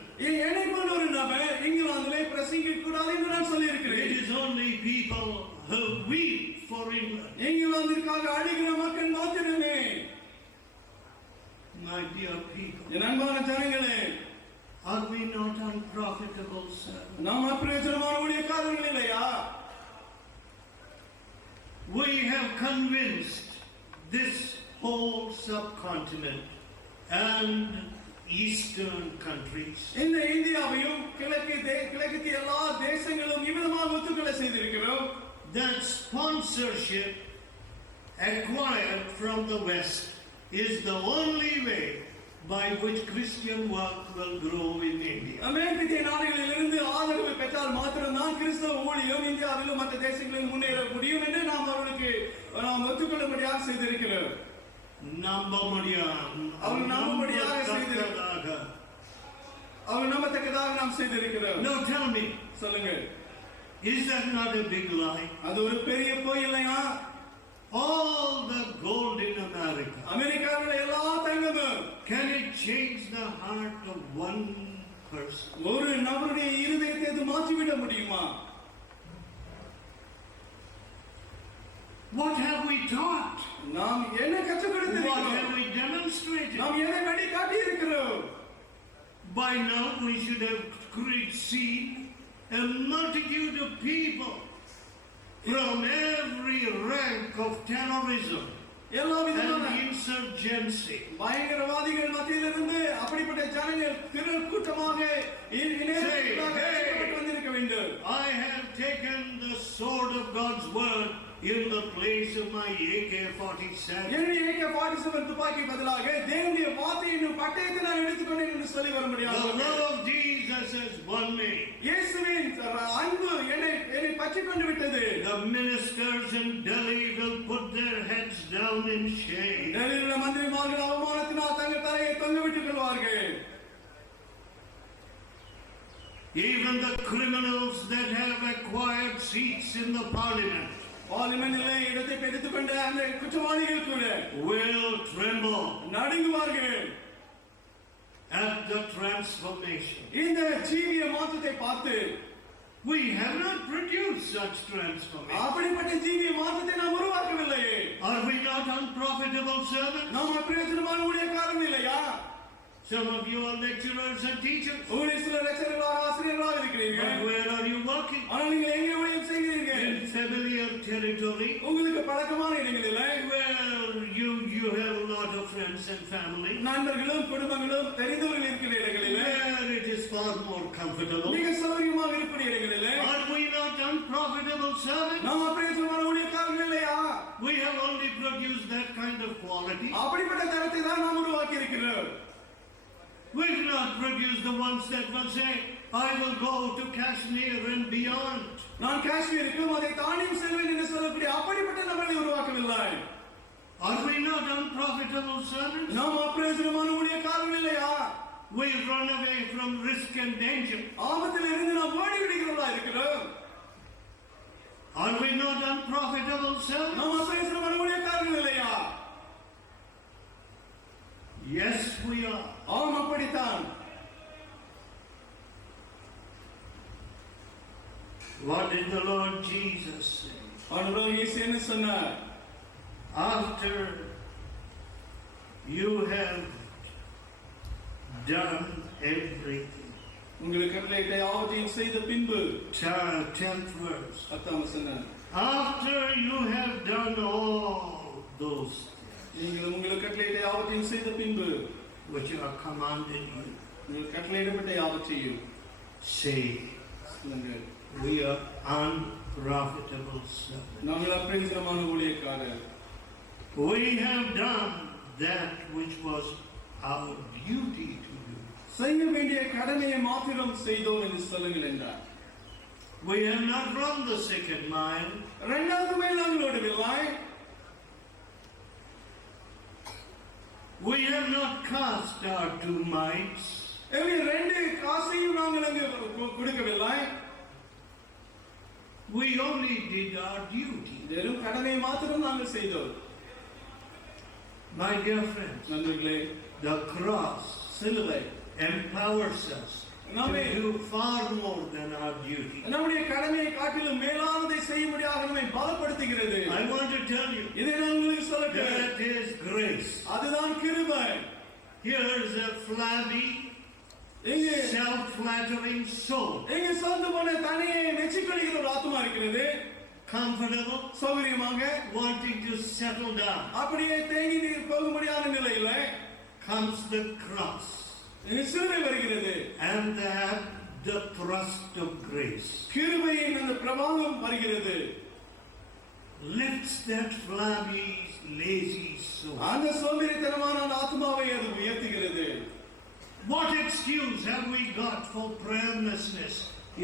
என்னை போன்ற ஒரு நபர் இங்கிலாந்திலே பிரசங்கிக்க கூடாது என்று நான் சொல்லியிருக்கிறேன். It is only people who weep for England. இங்கிலாந்திற்காக அழுகிற மக்கள் மாத்திரமே. My dear people, என் அன்பான ஜனங்களே, are we not unprofitable servants? நாம் அப்பிரயோஜனமான ஊழியக்காரர்கள் இல்லையா? We have convinced this whole subcontinent and eastern countries இந்த இந்தியாவையும் கிழக்கு எல்லா தேசங்களும் இவ்விதமாக ஒத்துக்கொள்ள செய்திருக்கிறோம். that sponsorship acquired from the West is the only way by which Christian work will grow in India. அமெரிக்க நாடுகளிலிருந்து ஆதரவு பெற்றால் மாத்திரம்தான் கிறிஸ்தவ ஊழியம் இந்தியாவிலும் மற்ற தேசங்களிலும் முன்னேற முடியும் என்று நாம் அவர்களுக்கு ஒத்துக்கொள்ளும்படியாக செய்திருக்கிறோம். அவர் நம்பும்படியாக செய்திருக்கிறார். அவர் நம்பத்தக்கதாக நாம் செய்திருக்கிறோம். Now tell me, சொல்லுங்க, is that not a big lie? அது ஒரு பெரிய பொய் இல்லையா? All the gold in America, அமெரிக்காவில் எல்லா தங்கமும் can it change the heart of one person? ஒரு நபருடைய இருதயத்தை அது மாற்றிவிட முடியுமா? What have we taught? நாம் என்ன கற்றுக் What கொடுத்திருக்கிறோம்? have we demonstrated? நாம் எதை வழி காட்டி இருக்கிறோம்? By now we should have seen a multitude of people from every rank of terrorism எல்லா விதமான and insurgency. பயங்கரவாதிகள் மத்தியிலிருந்து அப்படிப்பட்ட ஜனங்கள் கூட்டமாக வந்திருக்க வேண்டும். I have taken the sword of God's word in the place of my AK-47. என்னுடைய AK-47 துப்பாக்கி பதிலாக தேவனுடைய வார்த்தை என்னும் பட்டயத்தை நான் எடுத்துக்கொண்டேன் என்று சொல்லி வர முடியாது. The love of Jesus has won me. இயேசுவின் அன்பு என்னை பற்றிக் கொண்டு விட்டது. The ministers in Delhi will put their heads down in shame. டெல்லியிலுள்ள மந்திரிமார்கள் அவமானத்தினால் தங்கள் தலையை தொங்க விட்டுக் கொள்வார்கள். Even the criminals that have acquired seats in the parliament பார்லிமென்டிலே இடத்தை பெற்றுக் கொண்ட அந்த குற்றவாளிகள் கூட will tremble நடுங்குவார்கள் at the transformation. இந்த ஜீவிய மாற்றத்தை பார்த்து We have not produced such transformation. அப்படிப்பட்ட ஜீவிய மாற்றத்தை நாம் உருவாக்கவில்லையே. Are we not unprofitable servants? நாம் பிரயோஜனமான ஊழியக்காரர்கள் இல்லையா? Some of you are lecturers and teachers. உங்களில் சில லெக்சரர்களாக ஆசிரியர்களாக இருக்கிறீர்கள். But where are you working? ஆனால் நீங்கள் எங்கே ஊழியம் செய்கிறீர்கள்? In familiar territory. உங்களுக்கு பழக்கமான இடங்களிலே. Well, you have a lot of friends and family. நண்பர்களும் குடும்பங்களும் தெரிந்தவர்கள் இருக்கிற இடங்களிலே. Where it is far more comfortable. மிக சௌகரியமாக இருக்கிற இடங்களிலே. Are we not unprofitable servants? நாம் பிரயோஜனமான ஊழியக்காரர்கள் இல்லையா? We have only produced that kind of quality. அப்படிப்பட்ட தரத்தை தான் நாம் உருவாக்கி இருக்கிறோம். We've not produced the ones that will say, I will go to Kashmir and beyond. நான் காஷ்மீருக்கும் அதை தாண்டியும் செல்வேன் என்று சொல்லக்கூடிய அப்படிப்பட்ட நபர்களை உருவாக்கவில்லை. Are we not unprofitable servants? நாம் அப்பிரயோஜனமான ஊழியக்காரர்கள் இல்லையா? We run away from risk and danger. ஆபத்தில் இருந்து நாம் ஓடி விடுகிறவர்களா இருக்கிறோம். Are we not unprofitable servants? நாம் அப்பிரயோஜனமான ஊழியக்காரர்கள் இல்லையா? Yes, we are. ஆம், அப்படித்தான். What did the Lord Jesus say? ஆண்டவர் இயேசு என்ன சொன்னார்? After you have done everything. உங்களுக்கு கட்டளையிட்ட யாவற்றையும் செய்த பின்பு 10th verse. 10ஆம் வசனம். After you have done all those நீங்கள் உங்களுக்கு கட்டளையிட்ட யாவற்றையும் செய்த பின்பு which are commanded you, உங்களுக்கு கட்டளையிடப்பட்ட யாவற்றையும் say, சொல்லுங்கள். we are unprofitable servants. நாங்கள் அப்பிரயோஜனமான ஊழியக்காரர். We have done that which was our duty to do. செய்ய வேண்டிய கடமையை மாத்திரம் செய்தோம் என்று சொல்லுங்கள் என்றார். We have not run the second mile. இரண்டாவது மைல் நாங்கள் ஓடவில்லை. We have not cast our 2 mites. ரெண்டு காசையும் நாங்கள் அங்கு கொடுக்கவில்லை. We only did our duty. வெறும் கடமையை மாத்திரம் நாங்கள் செய்தோம். My dear friends, நண்பர்களே, the cross சிலுவை empowers us to do far more than our duty. நம்முடைய கடமையை காட்டிலும் மேலானதை செய்யும்படியாக நம்மை பலப்படுத்துகிறது. I want to tell you, இதை நான் உங்களுக்கு சொல்லட்டேன். that is grace. அதுதான் கிருபை. Here is a flabby, self-flattering soul. எங்க சொந்த போன தன்னையை மெச்சிக்கொள்கிற ஒரு ஆத்மா இருக்கிறது. Comfortable, சௌகரியமாக, wanting to settle down. அப்படியே தேங்கி நீர் போகும்படியான நிலையில comes the cross. சிலுவை வருகிறது. And the thrust of grace. கிருபையின் அந்த பிரபாவம் வருகிறது. Lifts that flabby, lazy soul. அந்த சோம்பேறித்தனமான அந்த ஆத்மாவை அது உயர்த்துகிறது. What excuse have we got for prayerlessness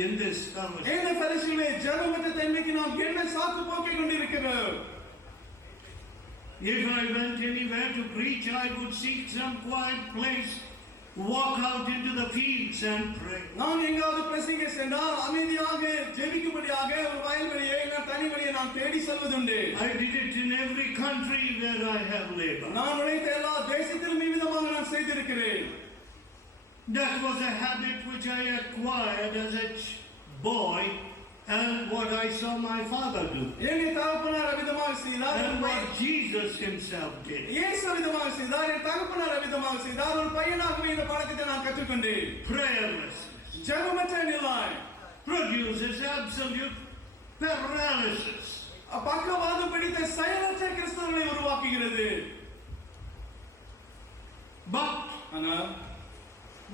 in this conversation? இந்த பரிசுகளை ஜெபமற்ற தன்மைக்கு நாம் என்ன சாக்கு போக்கிக் கொண்டிருக்கிறோம்? If I went anywhere to preach, I would seek some quiet place, walk out into the fields and pray. நான் எங்காவது பிரசங்க சென்றால் அமைதியாக ஜெபிக்கும்படியாக ஒரு வயல்வெளியை தனி வழியை நான் தேடி செல்வதுண்டு. I did it in every country where I have labored. நான் உழைத்த எல்லா தேசத்திலும் விதமாக நான் செய்திருக்கிறேன். That was a habit which I acquired as a boy and what I saw my father do. என் தகப்பனார் விதமாக செய்தார். And what Jesus himself did. இயேசு விதமாக செய்தார். என் தகப்பனார் விதமாக செய்தார். ஒரு பையனாகவே இந்த பழக்கத்தை நான் கற்றுக்கொண்டேன். Prayerlessness ஜெபமற்ற நிலை produces absolute paralysis. பக்கவாதம் பிடித்த செயலற்ற கிறிஸ்தவர்களை உருவாக்குகிறது. But ஆனால்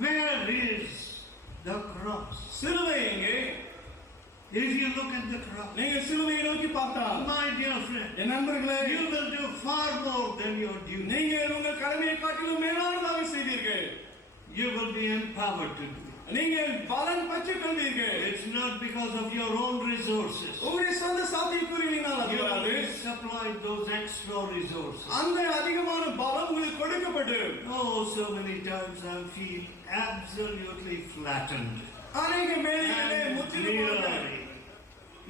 where is the cross? சிலுவை எங்கே? If you look at the cross, நீங்கள் சிலுவையை நோக்கி பார்த்தால், my dear friend, என் நண்பர்களே, you will do far more than your duty. நீங்கள் உங்கள் கடமையை காட்டிலும் மேலானதாக செய்தீர்கள். You will be empowered to do it. நீங்கள் பலன் பெற்றுக் கொள்வீர்கள். It's not because of your own resources. உங்களுடைய சொந்த சாத்தியக்கூறுகளினால் அது You will வராது. be supplied those extra resources. அந்த அதிகமான பலம் உங்களுக்கு கொடுக்கப்படும். Oh, so many times I feel absolutely flattened. அநேக வேளைகளிலே Really.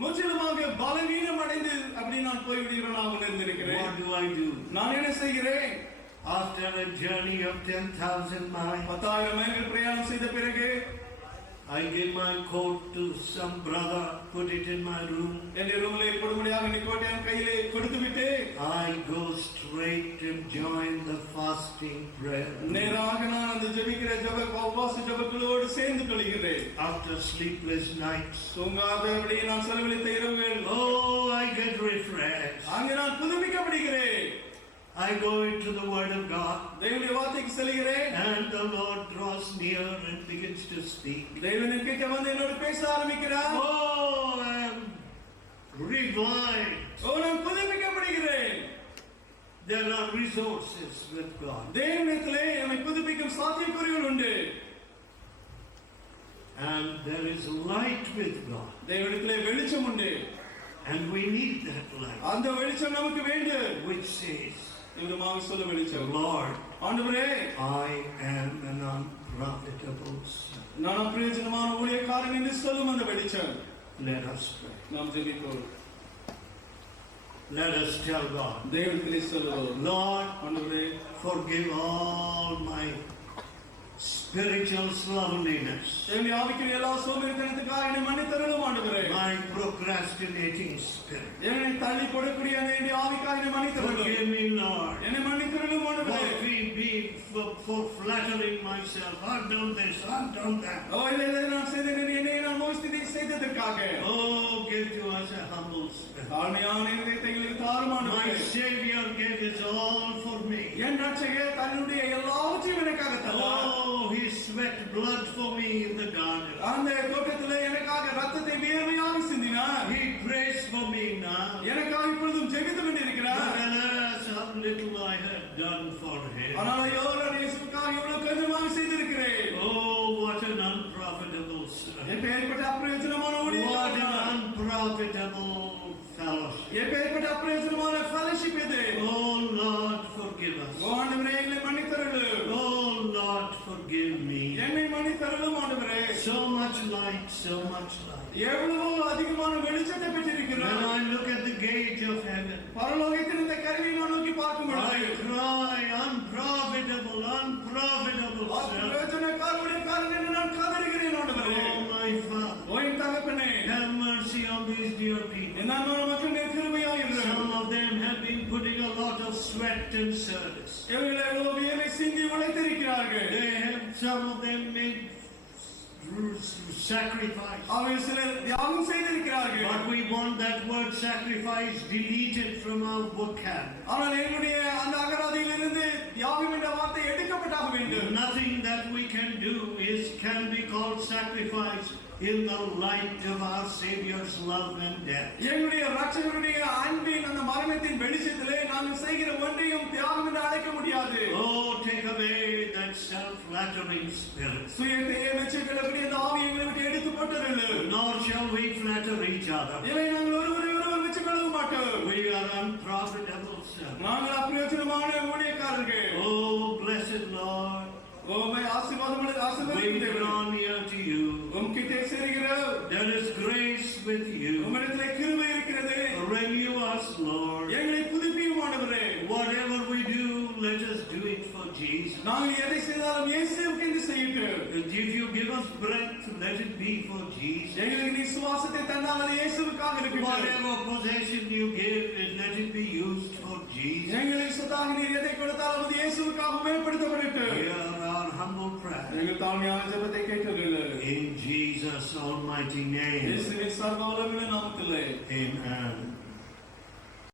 முற்றிலுமாக பலவீனம் அடைந்து அப்படி நான் போய்விடுகிறேன் உணர்ந்திருக்கிறேன். What do I do? நான் என்ன செய்கிறேன்? After a journey of 10,000 miles, 10,000 மைல்கள் பிரயாணம் செய்த பிறகு I give my coat to some brother, put it in my room. என்னுடைய ரூமிலே பொறுமையாக இந்த கோட்டை என் கையிலே கொடுத்துவிட்டு I go straight and join the fasting prayer. நேராக நான் அந்த ஜெபிக்கிற உபவாச ஜெபங்களோடு சேர்ந்து கொள்கிறேன். After sleepless nights, தூங்காதபடி நான் செலவழித்த இரவுகள், oh, I get refreshed. அங்கே நான் புதுப்பிக்கப்படுகிறேன். I go into the Word of God, தேவனுடைய வார்த்தைக்கு செல்கிறேன். and the Lord draws near and begins to speak. தேவன் கிட்ட வந்து என்னோடு பேச ஆரம்பிக்கிறார். Oh, I am revived. நான் புதுப்பிக்கப்படுகிறேன். There are resources with God. தேவனிடத்திலே நம்மை புதுப்பிக்கும் சாத்தியக்கூறுகள் உண்டு. And there is light with God. தேவனிடத்திலே வெளிச்சம் உண்டு. And we need that light. அந்த வெளிச்சம் நமக்கு வேண்டும். Which says, இவருமாக சொல்ல வெளிச்சம். Lord, ஆண்டவரே, I am an unprofitable son. நான் அப்பிரயோஜனமான ஊழியக்காரன் என்று சொல்லும் அந்த வெளிச்சம். Let us pray. நாம் ஜெபிப்போம். Let us tell God, தேவனிடத்திலே சொல்லுவோம். Lord, ஆண்டவரே, forgive all my spiritual slovenliness, என்னுடைய ஆவிக்குரிய எல்லா சோம்பேறித்தனத்துக்காக என்னை மன்னித்தருளும் ஆண்டவரே. my procrastinating spirit. என்னை தள்ளி போடக்கூடிய அந்த என்னுடைய ஆவிக்காக என்னை மன்னித்தருளும். Forgive me, Lord, என்னை மன்னித்தருளும் ஆண்டவரே. for flattering myself. I've done this, I've done that. இல்லை நான் செய்தேன், என்னை நான் மோசடி செய்ததற்காக. Oh, give to us a humble spirit. தாழ்மையான இதயத்தை எங்களுக்கு தாரும் My ஆண்டவரே. Savior gave His all for me. என் ரட்சகர் தன்னுடைய எல்லாவற்றையும் எனக்காக தந்தார். Oh, He sweat blood for me in the garden. அந்த தோட்டத்திலே எனக்காக ரத்தத்தை வியர்வையாக சிந்தினார். He prays for me now. எனக்காக இப்பொழுதும் ஜெபித்துக் கொண்டிருக்கிறார். But alas, how little I have done for Him. ஆனால் நான் இயேசுவுக்காக எவ்வளவு கொஞ்சமாக செய்திருக்கிறேன். Oh, what an unprofitable son. எப்பேற்பட்ட அப்பிரயோஜனமான What ஊழியம். an unprofitable fellowship. எப்பேற்பட்ட அப்பிரயோஜனமான fellowship இது. Oh, Lord, forgive us. ஆண்டவரே, எங்களை மன்னித்தருளும். Oh, Lord, forgive me. என்னை மன்னித்தருளும் ஆண்டவரே. So much light, so much light. எவ்வளவோ அதிகமான வெளிச்சத்தை When பெற்றிருக்கிறார். I look at the gate of heaven, பரலோகத்தில் இந்த கருவியை நான் நோக்கி பார்க்கும் I பொழுது cry, unprofitable, unprofitable son. அப்பிரயோஜனக்காரன் என்று நான் கதறுகிறேன் ஆண்டவரே. Oh, my Father, ஓ என் தகப்பனே, have mercy on these dear people. என் அன்பான மக்கள் மேல் கிருபையாய் இரு. Some of them have been putting a lot of sweat and service. இவர்கள் எவ்வளவு வியர்வை சிந்தி உழைத்திருக்கிறார்கள். Some of them made sacrifice. அவர்கள் சிலர் தியாகம் செய்திருக்கிறார்கள். But we want that word sacrifice deleted from our vocabulary. ஆனால் எங்களுடைய அந்த அகராதியிலிருந்து தியாகம் என்ற வார்த்தை எடுக்கப்பட்டாக வேண்டும். Nothing that we can do can be called sacrifice in the light of our Savior's love and death. எங்களுடைய ரட்சகருடைய அன்பின் அந்த மரணத்தின் வெளிச்சத்திலே நாங்கள் செய்கிற ஒன்றையும் தியாகம் என்று அழைக்க முடியாது. Oh, take away that self-flattering spirit. சுயத்தையே மெச்சிக்கொள்ளக்கூடிய அந்த ஆவி எங்களை விட்டு எடுத்து போட்டதில்லை. Nor shall we flatter each other. இதை நாங்கள் ஒருவர் மெச்சிக்கொள்ளவும் மாட்டோம். We are unprofitable sons. நாங்கள் அப்பிரயோஜனமான ஊழியக்காரர்கள். Oh, blessed Lord, உம்மை ஆசீர்வாதம் we ஆசீர்வதிக்கிறேன். draw near to you. உம்கிட்டே சேருகிறோம். There is grace with you. உம்மிடத்திலே கிருபை இருக்கிறது. Renew us, Lord. எங்களை புதுப்பியும் ஆண்டவரே. Whatever we do, let us do it for Jesus. நாங்கள் எதை செய்தாலும் இயேசுவுக்கு என்று செய்யட்டும். If you give us breath, let it be for Jesus. எங்களுக்கு நீ சுவாசத்தை தந்தால் அது இயேசுவுக்காக இருக்கட்டும். Whatever possession you give, let it be used for Jesus. எங்களுக்கு சொத்தாக நீர் எதை கொடுத்தாலும் அது இயேசுவுக்காக மேம்படுத்தப்படட்டும். Here our humble prayer. எங்கள் தாழ்மையான ஜெபத்தை கேட்கிறீர்கள். In Jesus' almighty name. இயேசுவின் சர்வ வல்லமையுள்ள நாமத்திலே. Amen.